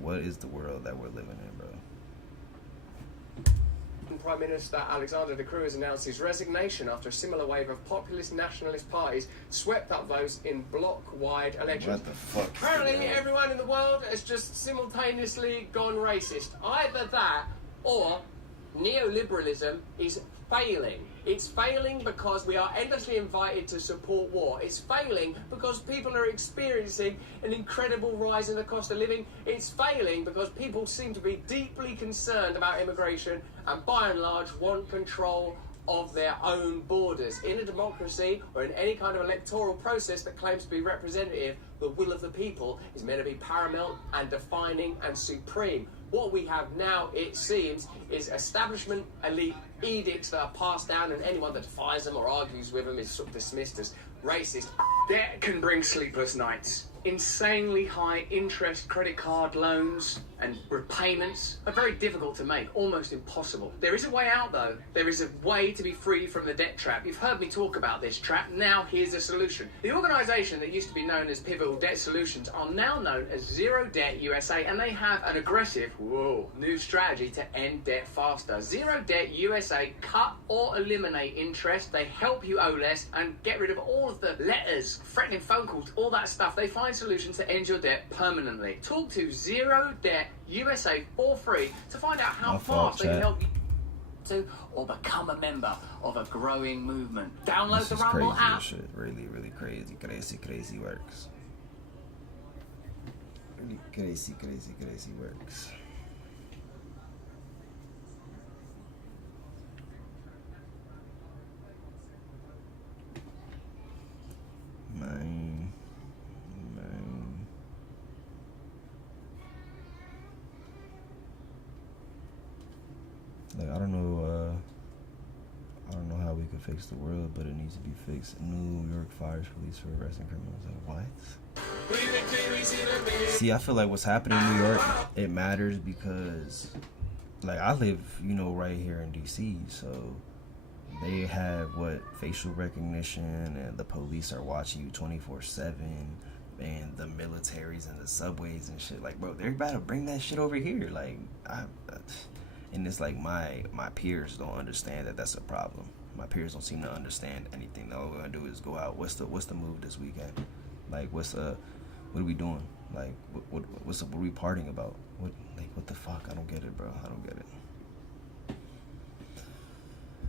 What is the world that we're living in, bro? Prime Minister Alexander De Croo has announced his resignation after a similar wave of populist nationalist parties swept up votes in bloc-wide elections. What the fuck? Apparently, everyone in the world has just simultaneously gone racist. Either that, or neoliberalism is failing. It's failing because we are endlessly invited to support war. It's failing because people are experiencing an incredible rise in the cost of living. It's failing because people seem to be deeply concerned about immigration and by and large want control of their own borders. In a democracy or in any kind of electoral process that claims to be representative, the will of the people is meant to be paramount and defining and supreme. What we have now, it seems, is establishment elite edicts that are passed down, and anyone that defies them or argues with them is sort of dismissed as racist. Debt can bring sleepless nights. Insanely high interest credit card loans and repayments are very difficult to make, almost impossible. There is a way out, though. There is a way to be free from the debt trap. You've heard me talk about this trap. Now here's a solution. The organisation that used to be known as Pivotal Debt Solutions are now known as Zero Debt USA, and they have an aggressive, new strategy to end debt faster. Zero Debt USA cut or eliminate interest. They help you owe less and get rid of all of the letters, threatening phone calls, all that stuff. They find solutions to end your debt permanently. Talk to Zero Debt USA for free to find out how fast they can help you to or become a member of a growing movement. Download the Rumble app. This shit really crazy works. Really crazy works. Man. Like, I don't know how we could fix the world, but it needs to be fixed. New York fires police for arresting criminals. Like, what? See, I feel like what's happening in New York, it matters because, like, I live, right here in DC, so they have facial recognition, and the police are watching you 24/7, and the militaries and the subways and shit. Like, bro, they're about to bring that shit over here. Like, and it's like my peers don't understand that that's a problem. My peers don't seem to understand anything. All we're gonna do is go out. What's the move this weekend? Like, what are we doing? Like, what are we partying about? What the fuck? I don't get it, bro. I don't get it.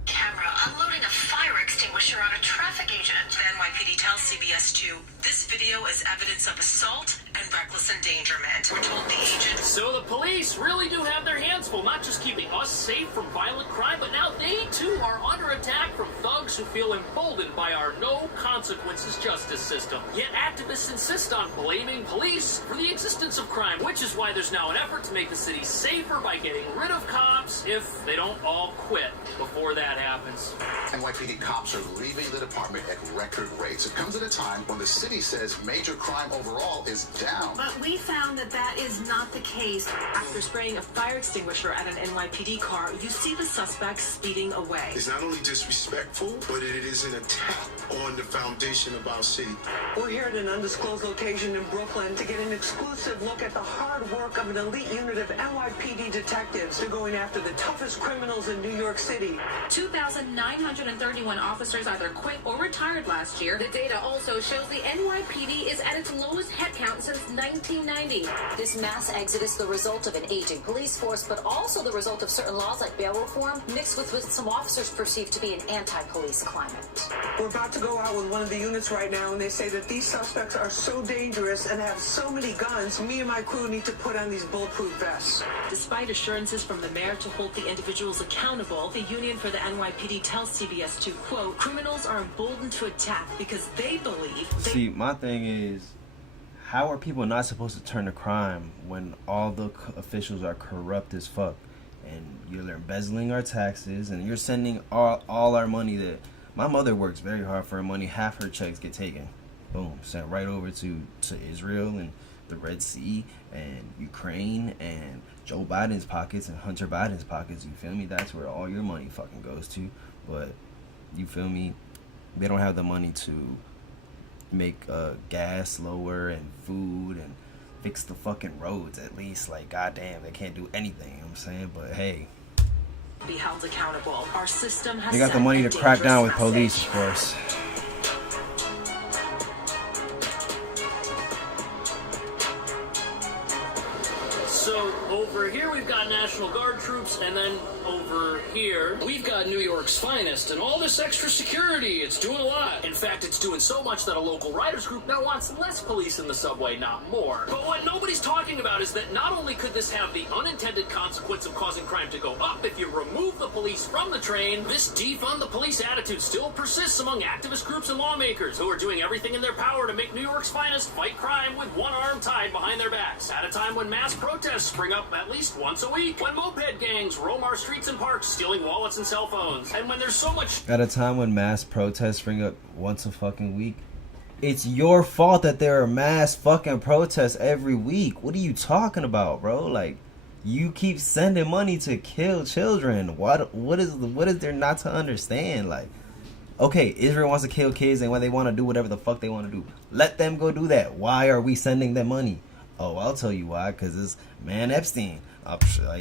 Camera unloading a fire extinguisher on a traffic agent. The NYPD tells CBS 2 this video is evidence of assault and reckless endangerment. We're told the agent. So the police really do have their hands full, not just keeping us safe from violent crime, but now they too are under attack from thugs who feel emboldened by our no consequences justice system. Yet activists insist on blaming police for the existence of crime, which is why there's now an effort to make the city safer by getting rid of cops if they don't all quit before that happens. NYPD cops are leaving the department at record rates. It comes at a time when the city says major crime overall is down. But we found that is not the case. After spraying a fire extinguisher at an NYPD car, you see the suspect speeding away. It's not only disrespectful, but it is an attack on the foundation of our city. We're here at an undisclosed location in Brooklyn to get an exclusive look at the hard work of an elite unit of NYPD detectives. They're going after the toughest criminals in New York City. 2,931 officers either quit or retired last year. The data also shows the NYPD is at its lowest headcount since 1990. This mass exodus the result of an aging police force, but also the result of certain laws like bail reform, mixed with what some officers perceive to be an anti-police climate. We're about to go out with one of the units right now, and they say that these suspects are so dangerous and have so many guns, me and my crew need to put on these bulletproof vests. Despite assurances from the mayor to hold the individuals accountable, the Union for the NYPD tells CBS 2, quote, criminals are emboldened to attack because they believe... See, my thing is, how are people not supposed to turn to crime when all the officials are corrupt as fuck? And you're embezzling our taxes, and you're sending all our money that... My mother works very hard for her money. Half her checks get taken. Boom. Sent right over to Israel and the Red Sea and Ukraine and Joe Biden's pockets and Hunter Biden's pockets. You feel me? That's where all your money fucking goes to. But, you feel me? They don't have the money to make gas lower and food and fix the fucking roads at least. Like, goddamn, they can't do anything, you know what I'm saying? But hey, Be held accountable. Our system has they got the sent money a to crack down with dangerous police, message. of course. So over here we've got National Guard troops, and then over here we've got New York's finest, and all this extra security. It's doing a lot. In fact, it's doing so much that a local riders group now wants less police in the subway, not more. But what nobody's talking about is that not only could this have the unintended consequence of causing crime to go up if you remove the police from the train, this defund the police attitude still persists among activist groups and lawmakers who are doing everything in their power to make New York's finest fight crime with one arm tied behind their backs at a time when mass protests spring up at least once a week, when moped gangs roam our streets and parks stealing wallets and cell phones, and when there's so much At a time when mass protests spring up once a fucking week. It's your fault that there are mass fucking protests every week. What are you talking about, bro? Like, you keep sending money to kill children. What is there not to understand? Like, okay, Israel wants to kill kids, and when they want to do whatever the fuck they want to do, let them go do that. Why are we sending them money? Oh, I'll tell you why. Because it's man Epstein.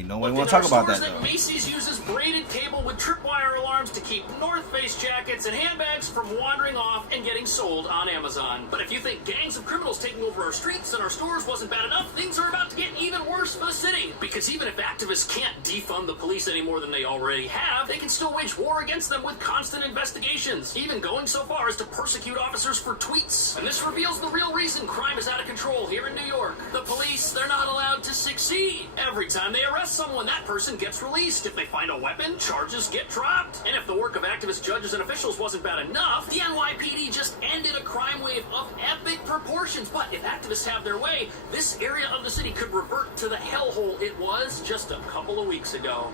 Nobody want to talk about that, though. Macy's uses braided cable with tripwire alarms to keep North Face jackets and handbags from wandering off and getting sold on Amazon. But if you think gangs of criminals taking over our streets and our stores wasn't bad enough, things are about to get even worse for the city. Because even if activists can't defund the police any more than they already have, they can still wage war against them with constant investigations, even going so far as to persecute officers for tweets. And this reveals the real reason crime is out of control here in New York. The police, they're not allowed to succeed. Every time they arrest someone, that person gets released. If they find a weapon, charges get dropped. And if the work of activists, judges, and officials wasn't bad enough, the NYPD just ended a crime wave of epic proportions. But if activists have their way, this area of the city could revert to the hellhole it was just a couple of weeks ago.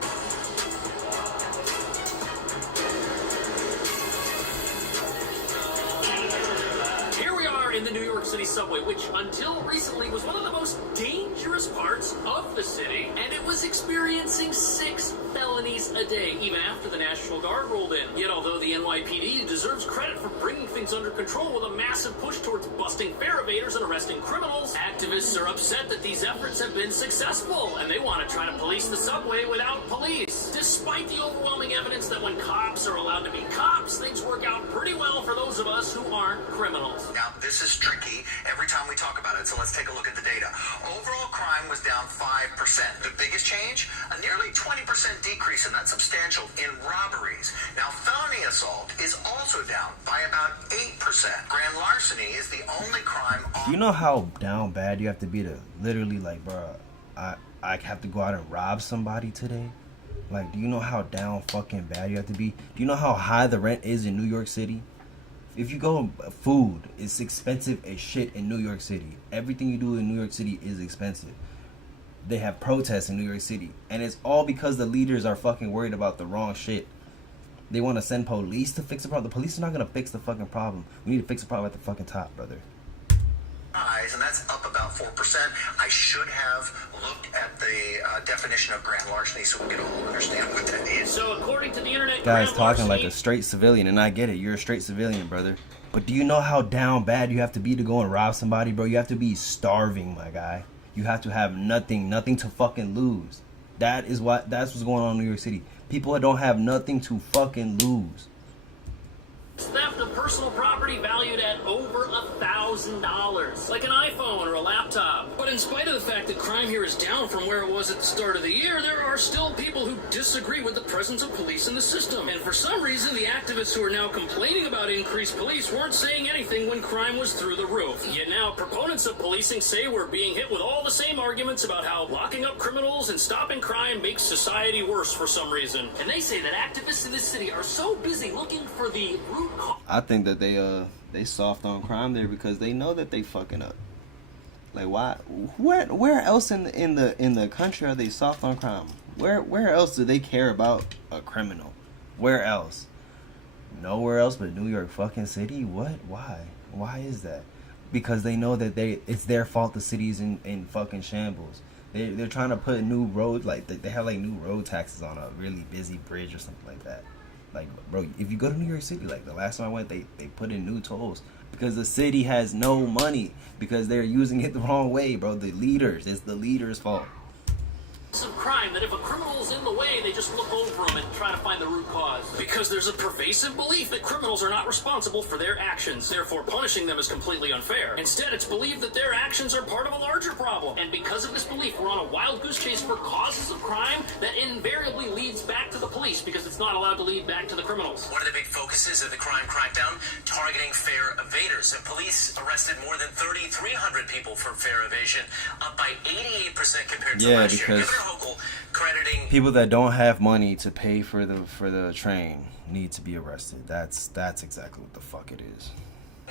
Here we are in the New York City subway, which until recently was one of the most dangerous parts of the city, and it was experiencing 6 felonies a day, even after the National Guard rolled in. Yet although the NYPD deserves credit for bringing things under control with a massive push towards busting fare evaders and arresting criminals, activists are upset that these efforts have been successful, and they want to try to police the subway without police. Despite the overwhelming evidence that when cops are allowed to be cops, things work out pretty well for those of us who aren't criminals. Now, this is tricky every time we talk about it, so let's take a look at the data. Overall crime was down 5%. The biggest change? A nearly 20% decrease, and that's substantial, in robberies. Now, felony assault is also down by about 8%. Grand larceny is the only crime on... Do you know how down bad you have to be to literally, like, bro, I have to go out and rob somebody today? Like, do you know how down fucking bad you have to be? Do you know how high the rent is in New York City? If you go, food is expensive as shit in New York City. Everything you do in New York City is expensive. They have protests in New York City, and it's all because the leaders are fucking worried about the wrong shit. They want to send police to fix the problem. The police are not going to fix the fucking problem. We need to fix the problem at the fucking top, brother. And that's up about 4%. I should have looked at the definition of grand larceny so we can all understand what that is. So according to the internet, Guy's grand talking larceny... like a straight civilian, and I get it. You're a straight civilian, brother. But do you know how down bad you have to be to go and rob somebody, bro? You have to be starving, my guy. You have to have nothing to fucking lose. That's what's going on in New York City. People don't have nothing to fucking lose. Theft of personal property valued at over $1,000, like an iPhone or a laptop. But in spite of the fact that crime here is down from where it was at the start of the year, there are still people who disagree with the presence of police in the system. And for some reason, the activists who are now complaining about increased police weren't saying anything when crime was through the roof. Yet now, proponents of policing say we're being hit with all the same arguments about how locking up criminals and stopping crime makes society worse for some reason. And they say that activists in this city are so busy looking for the root cause. I think that they soft on crime there because they know that they fucking up. Like, why? Where else in the country are they soft on crime? Where else do they care about a criminal? Where else? Nowhere else but New York fucking City. What? Why is that? Because they know that it's their fault the city's in fucking shambles. They're trying to put new roads, like they have like new road taxes on a really busy bridge or something like that. Like, bro, if you go to New York City, like the last time I went, they put in new tolls because the city has no money because they're using it the wrong way, bro. The leaders, it's the leaders' fault. Of crime that if a criminal is in the way, they just look over them and try to find the root cause. Because there's a pervasive belief that criminals are not responsible for their actions, therefore punishing them is completely unfair. Instead, it's believed that their actions are part of a larger problem. And because of this belief, we're on a wild goose chase for causes of crime that invariably leads back to the police because it's not allowed to lead back to the criminals. One of the big focuses of the crime crackdown, targeting fare evaders. And police arrested more than 3,300 people for fare evasion, up by 88% compared to last year. Because people that don't have money to pay for the train need to be arrested. That's exactly what the fuck it is.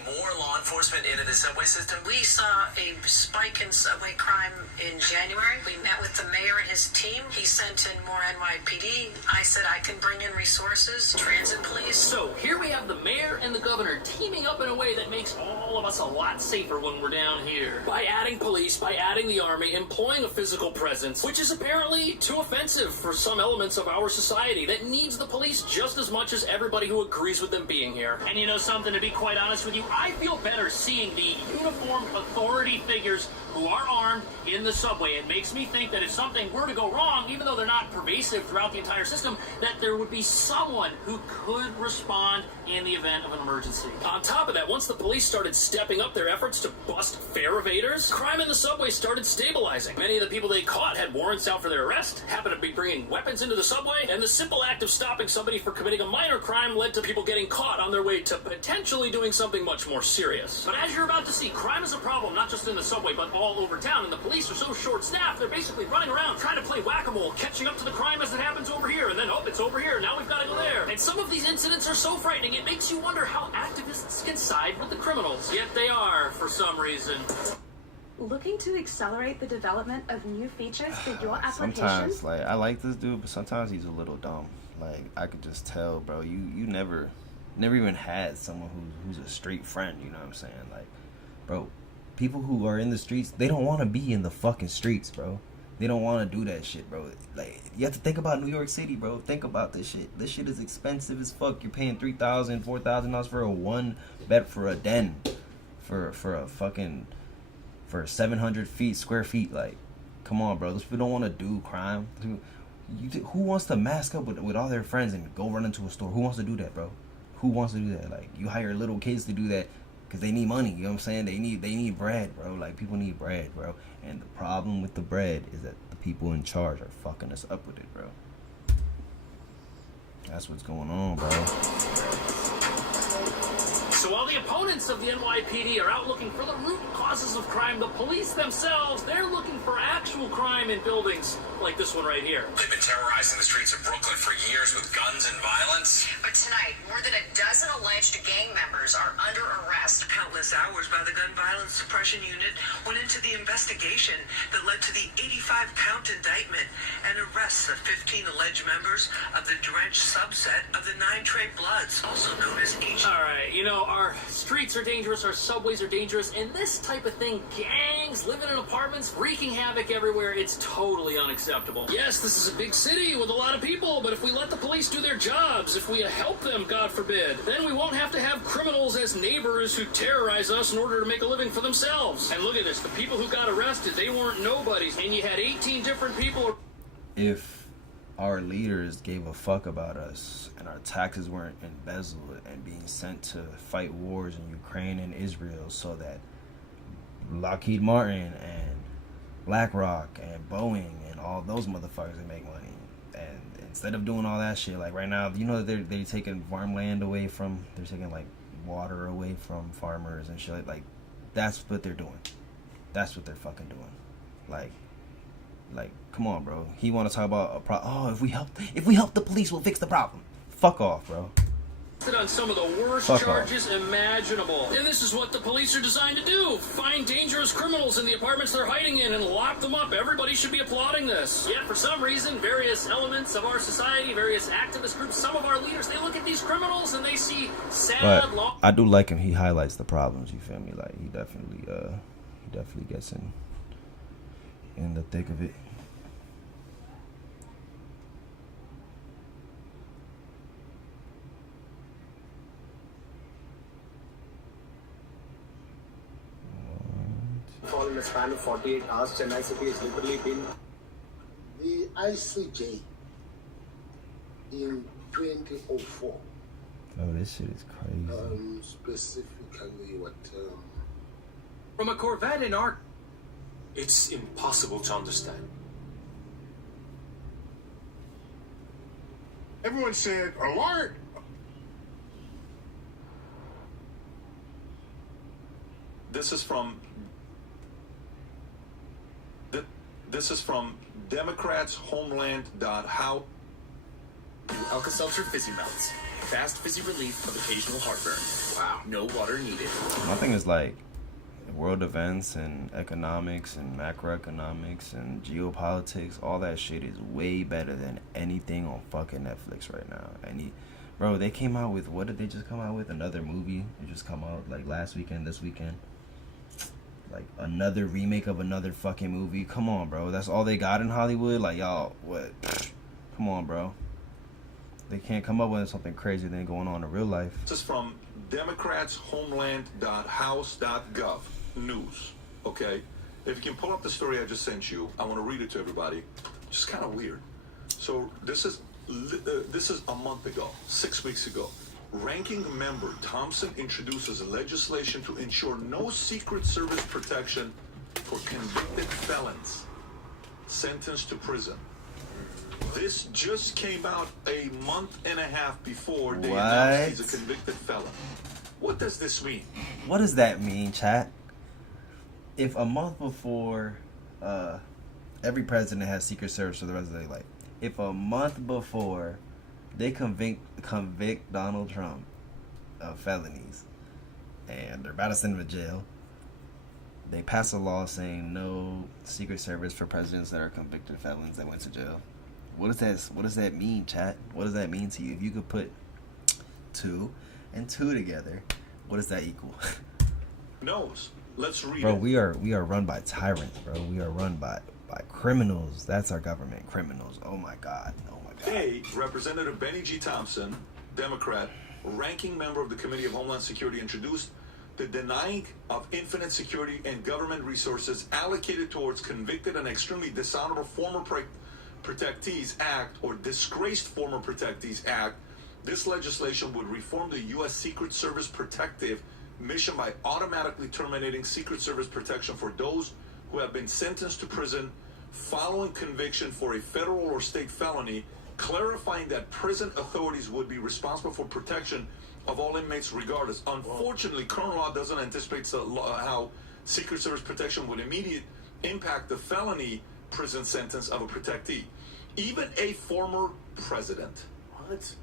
More law enforcement into the subway system. We saw a spike in subway crime in January. We met with the mayor and his team. He sent in more NYPD. I said I can bring in resources, transit police. So here we have the mayor and the governor teaming up in a way that makes all of us a lot safer when we're down here. By adding police, by adding the army, employing a physical presence, which is apparently too offensive for some elements of our society that needs the police just as much as everybody who agrees with them being here. And you know something, to be quite honest with you, I feel better seeing the uniformed authority figures who are armed in the subway. It makes me think that if something were to go wrong, even though they're not pervasive throughout the entire system, that there would be someone who could respond in the event of an emergency. On top of that, once the police started stepping up their efforts to bust fare evaders, crime in the subway started stabilizing. Many of the people they caught had warrants out for their arrest, happened to be bringing weapons into the subway, and the simple act of stopping somebody for committing a minor crime led to people getting caught on their way to potentially doing something much more serious. But as you're about to see, crime is a problem not just in the subway, but all over town, and the police are so short-staffed, they're basically running around trying to play whack-a-mole, catching up to the crime as it happens over here, and then, oh, it's over here, now we've got to go there. And some of these incidents are so frightening, it makes you wonder how activists can side with the criminals. Yet they are, for some reason. Looking to accelerate the development of new features for your application? Sometimes, like, I like this dude, but sometimes he's a little dumb. Like, I could just tell, bro, you never even had someone who's a straight friend, you know what I'm saying? Like, bro, people who are in the streets, they don't want to be in the fucking streets, bro. They don't want to do that shit, bro. Like, you have to think about New York City, bro. Think about this shit. This shit is expensive as fuck. You're paying $3,000, $4,000 for a one bed for a den, for a fucking, for 700 square feet. Like, come on, bro. Those people don't want to do crime. Who wants to mask up with all their friends and go run into a store? Who wants to do that, bro? Who wants to do that? Like, you hire little kids to do that because they need money. You know what I'm saying? They need bread, bro. Like, people need bread, bro. And the problem with the bread is that the people in charge are fucking us up with it, bro. That's what's going on, bro. So while the opponents of the NYPD are out looking for the root causes of crime, the police themselves, they're looking for actual crime in buildings like this one right here. They've been terrorizing the streets of Brooklyn for years with guns and violence. But tonight, more than a dozen alleged gang members are under arrest. Countless hours by the Gun Violence Suppression Unit went into the investigation that led to the 85-count indictment and arrests of 15 alleged members of the drenched subset of the 9 Trey Bloods, also known as H. All right, you know, our streets are dangerous, our subways are dangerous, and this type of thing, gangs living in apartments, wreaking havoc everywhere, it's totally unacceptable. Yes, this is a big city with a lot of people, but if we let the police do their jobs, if we help them, God forbid, then we won't have to have criminals as neighbors who terrorize us in order to make a living for themselves. And look at this, the people who got arrested, they weren't nobodies, and you had 18 different people. If our leaders gave a fuck about us and our taxes weren't embezzled and being sent to fight wars in Ukraine and Israel so that Lockheed Martin and BlackRock and Boeing and all those motherfuckers can make money, and instead of doing all that shit, like right now, you know that they're taking farmland away from, they're taking like water away from farmers and shit, like that's what they're doing. That's what they're fucking doing. Like, come on, bro. He want to talk about a problem. Oh, if we help the police, we'll fix the problem. Fuck off, bro. On some of the worst charges imaginable. And this is what the police are designed to do. Find dangerous criminals in the apartments they're hiding in and lock them up. Everybody should be applauding this. Yet for some reason, various elements of our society, various activist groups, some of our leaders, they look at these criminals and they see sad law. I do like him. He highlights the problems, you feel me? Like, he definitely gets in the thick of it. Fall in a span of 48 hours, Chennai City has literally been... The ICJ in 2004. Oh, this shit is crazy. Specifically what... From a Corvette in our... It's impossible to understand. Everyone said, alert! This is from Democrats Homeland.how. Alka-Seltzer Fizzy Melts. Fast fizzy relief of occasional heartburn. Wow. No water needed. My thing is like world events and economics and macroeconomics and geopolitics, all that shit is way better than anything on fucking Netflix right now. Bro, they came out with, what did they just come out with? Another movie. It just come out like last weekend, this weekend. Like another remake of another fucking movie. Come on, bro. That's all they got in Hollywood. Like, y'all, what? Come on, bro. They can't come up with something crazy than going on in real life. This is from Democrats Homeland.house.gov news. Okay, if you can pull up the story I just sent you, I want to read it to everybody. It's kind of weird. So this is a month ago, 6 weeks ago. Ranking member Thompson introduces legislation to ensure no Secret Service protection for convicted felons sentenced to prison. This just came out a month and a half before they announced he's a convicted felon. What does this mean? What does that mean, chat? If a month before, every president has Secret Service for the rest of their life. If a month before they convict Donald Trump of felonies and they're about to send him to jail, they pass a law saying no Secret Service for presidents that are convicted felons that went to jail. What does that mean, chat? What does that mean to you? If you could put 2 and 2 together, what does that equal? Knows. Let's read Bro, it. we are run by tyrants, bro. We are run by criminals. That's our government. Criminals. Oh my God. Oh my God. Today, Representative Benny G. Thompson, Democrat, ranking member of the Committee of Homeland Security, introduced the denying of infinite security and government resources allocated towards convicted and extremely dishonorable former Protectees Act, or Disgraced Former Protectees Act. This legislation would reform the U.S. Secret Service protective mission by automatically terminating Secret Service protection for those who have been sentenced to prison following conviction for a federal or state felony, clarifying that prison authorities would be responsible for protection of all inmates regardless. Unfortunately, current law doesn't anticipate how Secret Service protection would immediately impact the felony prison sentence of a protectee. Even a former president. What?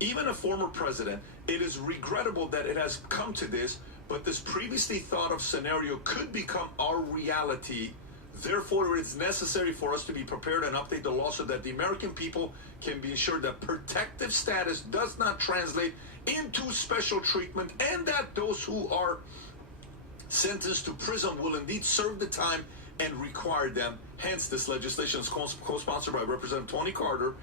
Even a former president, it is regrettable that it has come to this, but this previously thought of scenario could become our reality. Therefore, it is necessary for us to be prepared and update the law so that the American people can be assured that protective status does not translate into special treatment, and that those who are sentenced to prison will indeed serve the time and require them. Hence, this legislation is co-sponsored by Representative Tony Carter,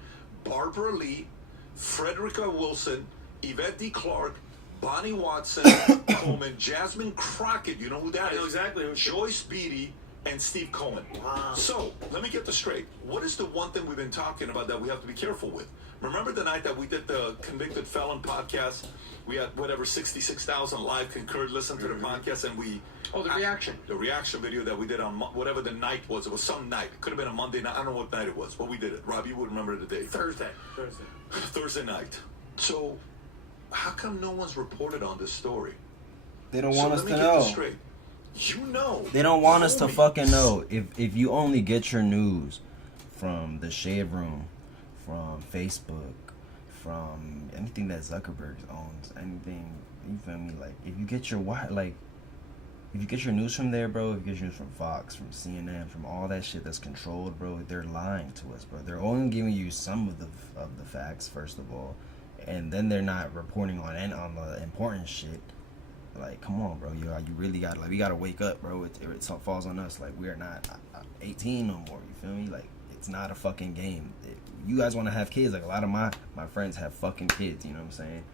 Barbara Lee, Frederica Wilson, Yvette D. Clark, Bonnie Watson, Coleman, Jasmine Crockett, you know who that is? I know exactly who. Joyce Beatty, and Steve Cohen. Wow. So, let me get this straight. What is the one thing we've been talking about that we have to be careful with? Remember the night that we did the Convicted Felon podcast? We had, 66,000 live concurred listen to the podcast, and we... Oh, the reaction. The reaction video that we did on whatever the night was. It was some night. It could have been a Monday night. I don't know what night it was, but we did it. Rob, you would remember the date. Thursday night. So, how come no one's reported on this story? They don't want us to know. Let me get this straight. You know. They don't want us to fucking know. If you only get your news from the Shade Room, from Facebook, from anything that Zuckerberg owns, anything, you feel me? Like, if you get your if you get your news from there, bro, if you get your news from Fox, from CNN, from all that shit that's controlled, bro, they're lying to us, bro. They're only giving you some of the facts, first of all, and then they're not reporting on the important shit. Like, come on, bro. You really got, we gotta wake up, bro. It falls on us. Like, we are not 18 no more. You feel me? Like, it's not a fucking game. You guys want to have kids. Like, a lot of my friends have fucking kids. You know what I'm saying?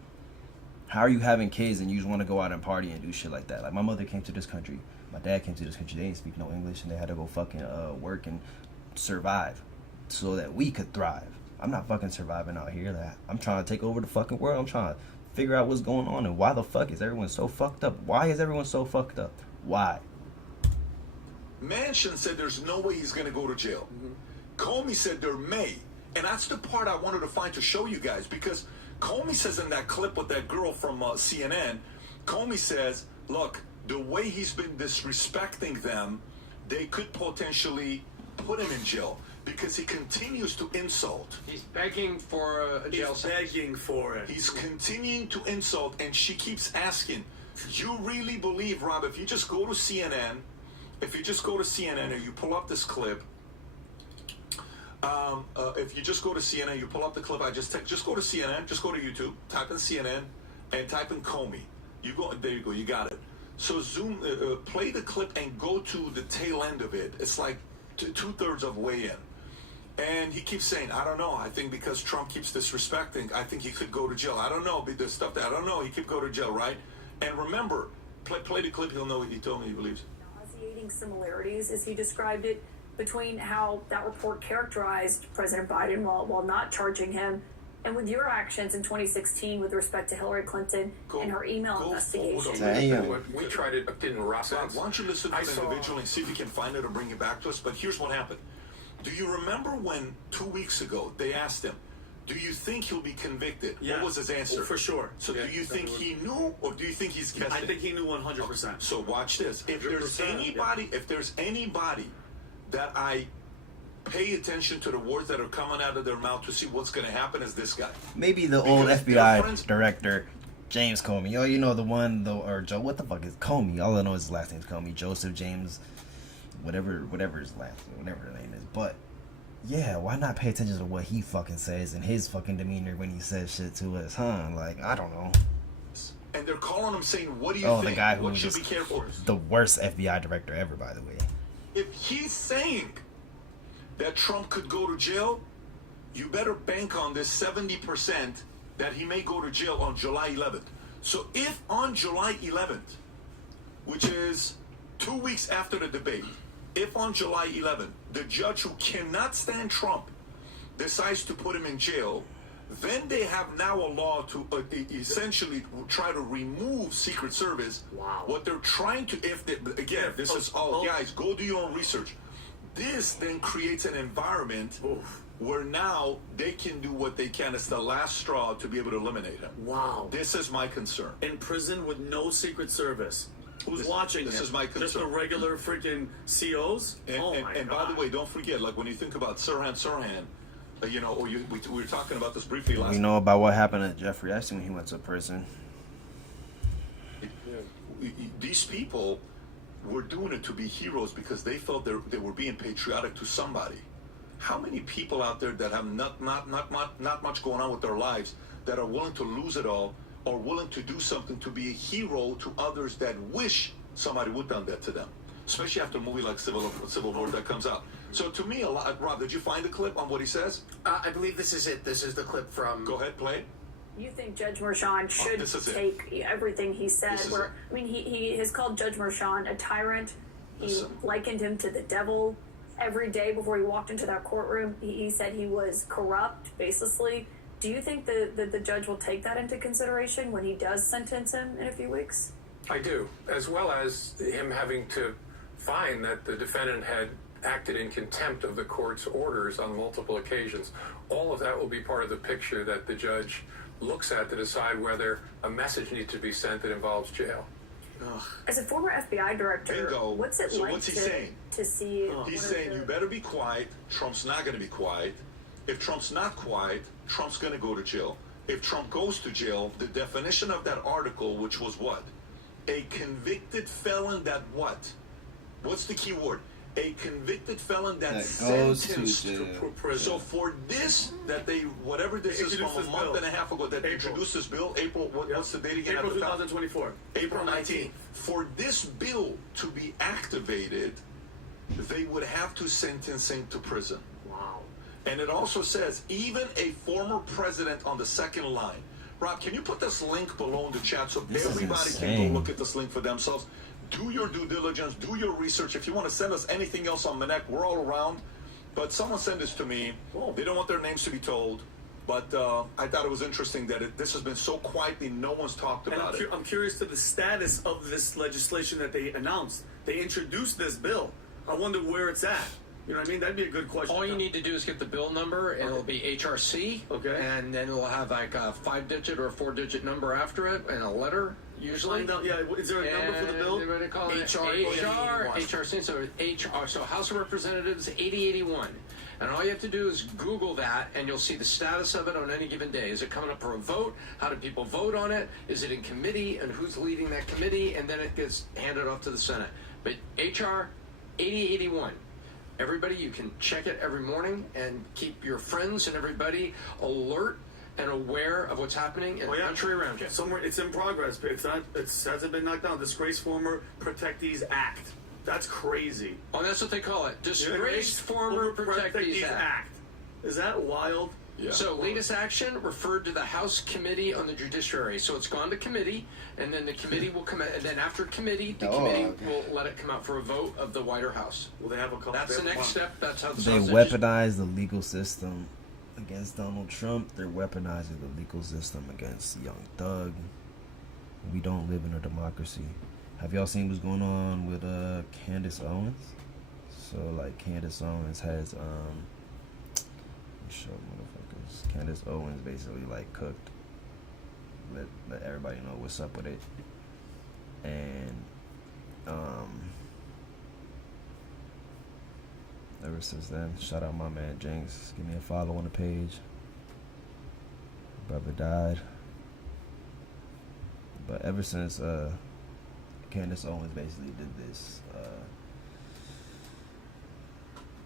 How are you having kids and you just want to go out and party and do shit like that? Like, my mother came to this country My dad came to this country, they didn't speak no English, and they had to go fucking work and survive so that we could thrive. I'm not fucking surviving out here. That I'm trying to take over the fucking world. I'm trying to figure out what's going on and why the fuck is everyone so fucked up? Why is everyone so fucked up? Why? Manchin said there's no way he's going to go to jail. Comey said there may. And that's the part I wanted to find to show you guys, because Comey says in that clip with that girl from CNN, Comey says, look, the way he's been disrespecting them, they could potentially put him in jail because he continues to insult. He's begging for a jail sentence. Begging for it. He's continuing to insult, and she keeps asking, you really believe, Rob, if you just go to CNN, or you pull up this clip, if you just go to CNN, you pull up the clip just go to CNN, just go to YouTube, type in CNN, and type in Comey. There you go, you got it. So play the clip and go to the tail end of it. It's like 2/3 of way in. And he keeps saying, I don't know, I think because Trump keeps disrespecting, I think he could go to jail. I don't know, the stuff that I don't know, he could go to jail, right? And remember, play the clip, he'll know what he told me he believes. Nauseating similarities, as he described it, between how that report characterized President Biden while not charging him, and with your actions in 2016 with respect to Hillary Clinton and her email investigation. We tried it, didn't rock sense. Why don't you listen to it individually and see if you can find it or bring it back to us? But here's what happened. Do you remember when 2 weeks ago they asked him, do you think he'll be convicted? Yeah. What was his answer? Oh, for sure. So do you think he knew, or do you think he's guessing? I think he knew 100%. So watch this. If there's anybody that I pay attention to the words that are coming out of their mouth to see what's going to happen, is this guy. Maybe the old FBI director, James Comey. Oh, you know the one though, or Joe. What the fuck is Comey? All I know is his last name's Comey. Joseph James, whatever his last name, whatever the name is. But yeah, why not pay attention to what he fucking says and his fucking demeanor when he says shit to us, huh? Like, I don't know. And they're calling him saying, "What do you think?" The guy who what was should be careful? The worst FBI director ever, by the way. If he's saying that Trump could go to jail, you better bank on this 70% that he may go to jail on July 11th. So if on July 11th, which is 2 weeks after the debate, if on July 11th, the judge who cannot stand Trump decides to put him in jail, then they have now a law to essentially try to remove Secret Service. Wow. What they're trying to, this is all, guys, go do your own research. This then creates an environment where now they can do what they can. It's the last straw to be able to eliminate him. Wow. This is my concern. In prison with no Secret Service. Who's watching this him? Is my concern. Just the regular freaking COs? And by the way, don't forget, like when you think about Sirhan, we were talking about this briefly last. We know about what happened to Jeffrey Epstein when he went to prison. These people were doing it to be heroes because they felt they were being patriotic to somebody. How many people out there that have not much going on with their lives that are willing to lose it all or willing to do something to be a hero to others that wish somebody would done that to them? Especially after a movie like Civil War that comes out. So to me, Rob, did you find the clip on what he says? I believe this is it. This is the clip from... Go ahead, play it. You think Judge Merchan should take everything he said? He has called Judge Merchan a tyrant. He likened him to the devil. Every day before he walked into that courtroom, he said he was corrupt, baselessly. Do you think that the judge will take that into consideration when he does sentence him in a few weeks? I do, as well as him having to find that the defendant had acted in contempt of the court's orders on multiple occasions. All of that will be part of the picture that the judge looks at to decide whether a message needs to be sent that involves jail. As a former FBI director, what's it like to see? He's saying you better be quiet. Trump's not going to be quiet. If Trump's not quiet, Trump's going to go to jail. If Trump goes to jail, the definition of that article, which was what? A convicted felon that what? What's the key word? A convicted felon that's sentenced to prison. So for this, whatever this is from a month and a half ago, that they introduced this bill, what's the date again? April 2024. April 19th. For this bill to be activated, they would have to sentence him to prison. Wow. And it also says, even a former president on the second line. Rob, can you put this link below in the chat so everybody can go look at this link for themselves? do your due diligence, do your research. If you want to send us anything else on Manek, we're all around. But someone sent this to me. They don't want their names to be told. But I thought it was interesting that this has been so quietly, no one's talked about it. I'm curious to the status of this legislation that they announced. They introduced this bill. I wonder where it's at. You know what I mean? That'd be a good question. All you need to do is get the bill number, and it'll be HRC. Okay. And then it'll have like a 5-digit or a 4-digit number after it, and a letter, usually. Yeah, is there a number for the bill? What do they call it? HRC. So House of Representatives 8081. And all you have to do is Google that, and you'll see the status of it on any given day. Is it coming up for a vote? How do people vote on it? Is it in committee? And who's leading that committee? And then it gets handed off to the Senate. But HR 8081. Everybody, you can check it every morning and keep your friends and everybody alert and aware of what's happening in the country around you. Somewhere it's in progress, but it hasn't been knocked down. Disgraced Former Protectees Act. That's crazy. Oh, that's what they call it. Disgraced Former Protectees Act. Is that wild? Yeah. So latest action referred to the House Committee on the Judiciary. So it's gone to committee, and then the committee will come out, and then after committee, the committee will let it come out for a vote of the White House. Will they have a couple? That's the next step. That's how they weaponize the legal system against Donald Trump. They're weaponizing the legal system against Young Thug. We don't live in a democracy. Have y'all seen what's going on with Candace Owens? So like Candace Owens has show motherfuckers. Candace Owens basically like cooked. Let everybody know what's up with it. And ever since then, shout out my man Jinx. Give me a follow on the page. Brother died. But ever since Candace Owens basically did this,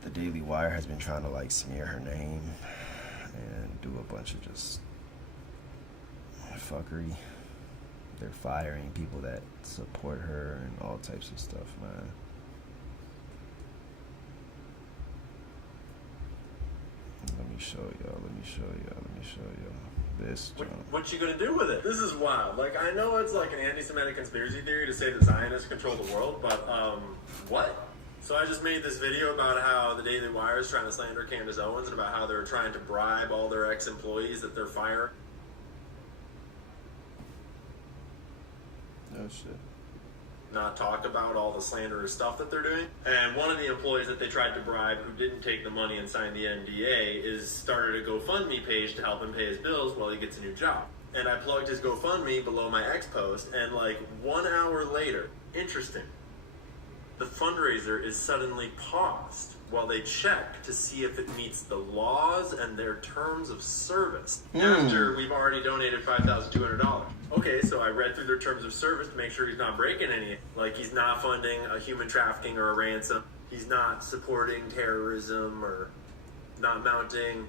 the Daily Wire has been trying to like smear her name and do a bunch of just fuckery. They're firing people that support her and all types of stuff, man. Let me show y'all this. What you gonna do with it? This is wild. Like, I know it's like an anti-Semitic conspiracy theory to say that Zionists control the world, but what? So I just made this video about how the Daily Wire is trying to slander Candace Owens and about how they're trying to bribe all their ex-employees that they're firing. Oh shit. Not talk about all the slanderous stuff that they're doing. And one of the employees that they tried to bribe who didn't take the money and sign the NDA is started a GoFundMe page to help him pay his bills while he gets a new job. And I plugged his GoFundMe below my ex post, and like 1 hour later, interesting, the fundraiser is suddenly paused while they check to see if it meets the laws and their terms of service. After we've already donated $5,200. Okay, so I read through their terms of service to make sure he's not breaking any. Like, he's not funding a human trafficking or a ransom. He's not supporting terrorism or not mounting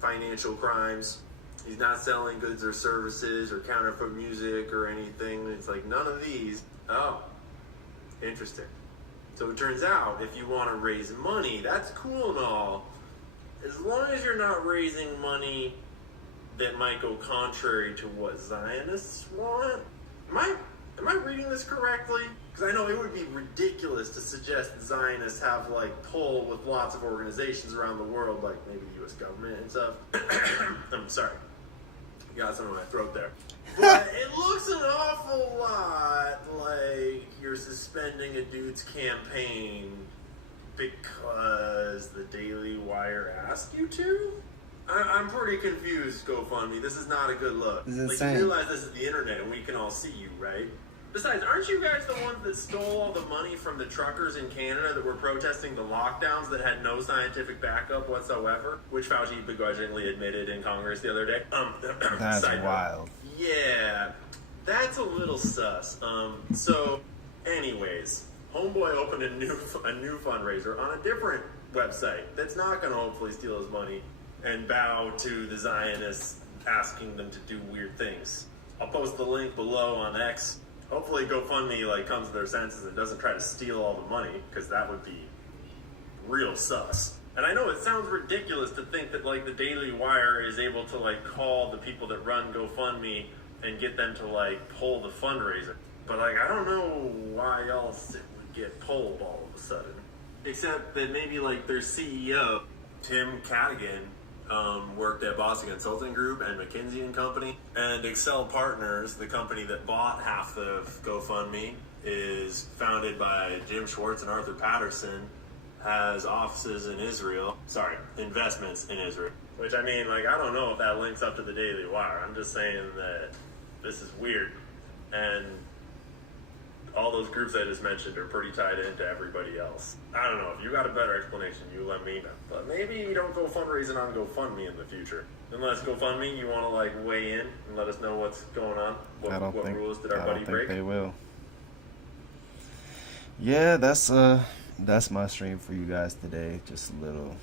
financial crimes. He's not selling goods or services or counterfeit music or anything. It's like none of these. Oh, interesting. So it turns out if you want to raise money, that's cool and all, as long as you're not raising money that might go contrary to what Zionists want. Am I reading this correctly? Because I know it would be ridiculous to suggest that Zionists have like pull with lots of organizations around the world, like maybe the U.S. government and stuff. I'm sorry, got something in my throat there. But it looks an awful lot like you're suspending a dude's campaign because the Daily Wire asked you to? I'm pretty confused, GoFundMe. This is not a good look. It's like, insane. you realize this is the internet and we can all see you, right? Besides, aren't you guys the ones that stole all the money from the truckers in Canada that were protesting the lockdowns that had no scientific backup whatsoever? Which Fauci begrudgingly admitted in Congress the other day. That's wild. Yeah, that's a little sus. So, anyways, Homeboy opened a new fundraiser on a different website that's not going to hopefully steal his money and bow to the Zionists asking them to do weird things. I'll post the link below on X. Hopefully GoFundMe like comes to their senses and doesn't try to steal all the money, because that would be real sus. And I know it sounds ridiculous to think that like the Daily Wire is able to like call the people that run GoFundMe and get them to like pull the fundraiser. But like, I don't know why else it would get pulled all of a sudden. Except that maybe like their CEO, Tim Cadigan, worked at Boston Consulting Group and McKinsey and Company. And Excel Partners, the company that bought half of GoFundMe, is founded by Jim Schwartz and Arthur Patterson, has offices in Israel. Sorry, investments in Israel. Which, I mean, like, I don't know if that links up to the Daily Wire. I'm just saying that this is weird. And all those groups I just mentioned are pretty tied into everybody else. I don't know. If you got a better explanation, you let me know. But maybe you don't go fundraising on GoFundMe in the future. Unless GoFundMe, you want to like weigh in and let us know what's going on. What rules did our buddy break? They will. Yeah, that's my stream for you guys today. Just a little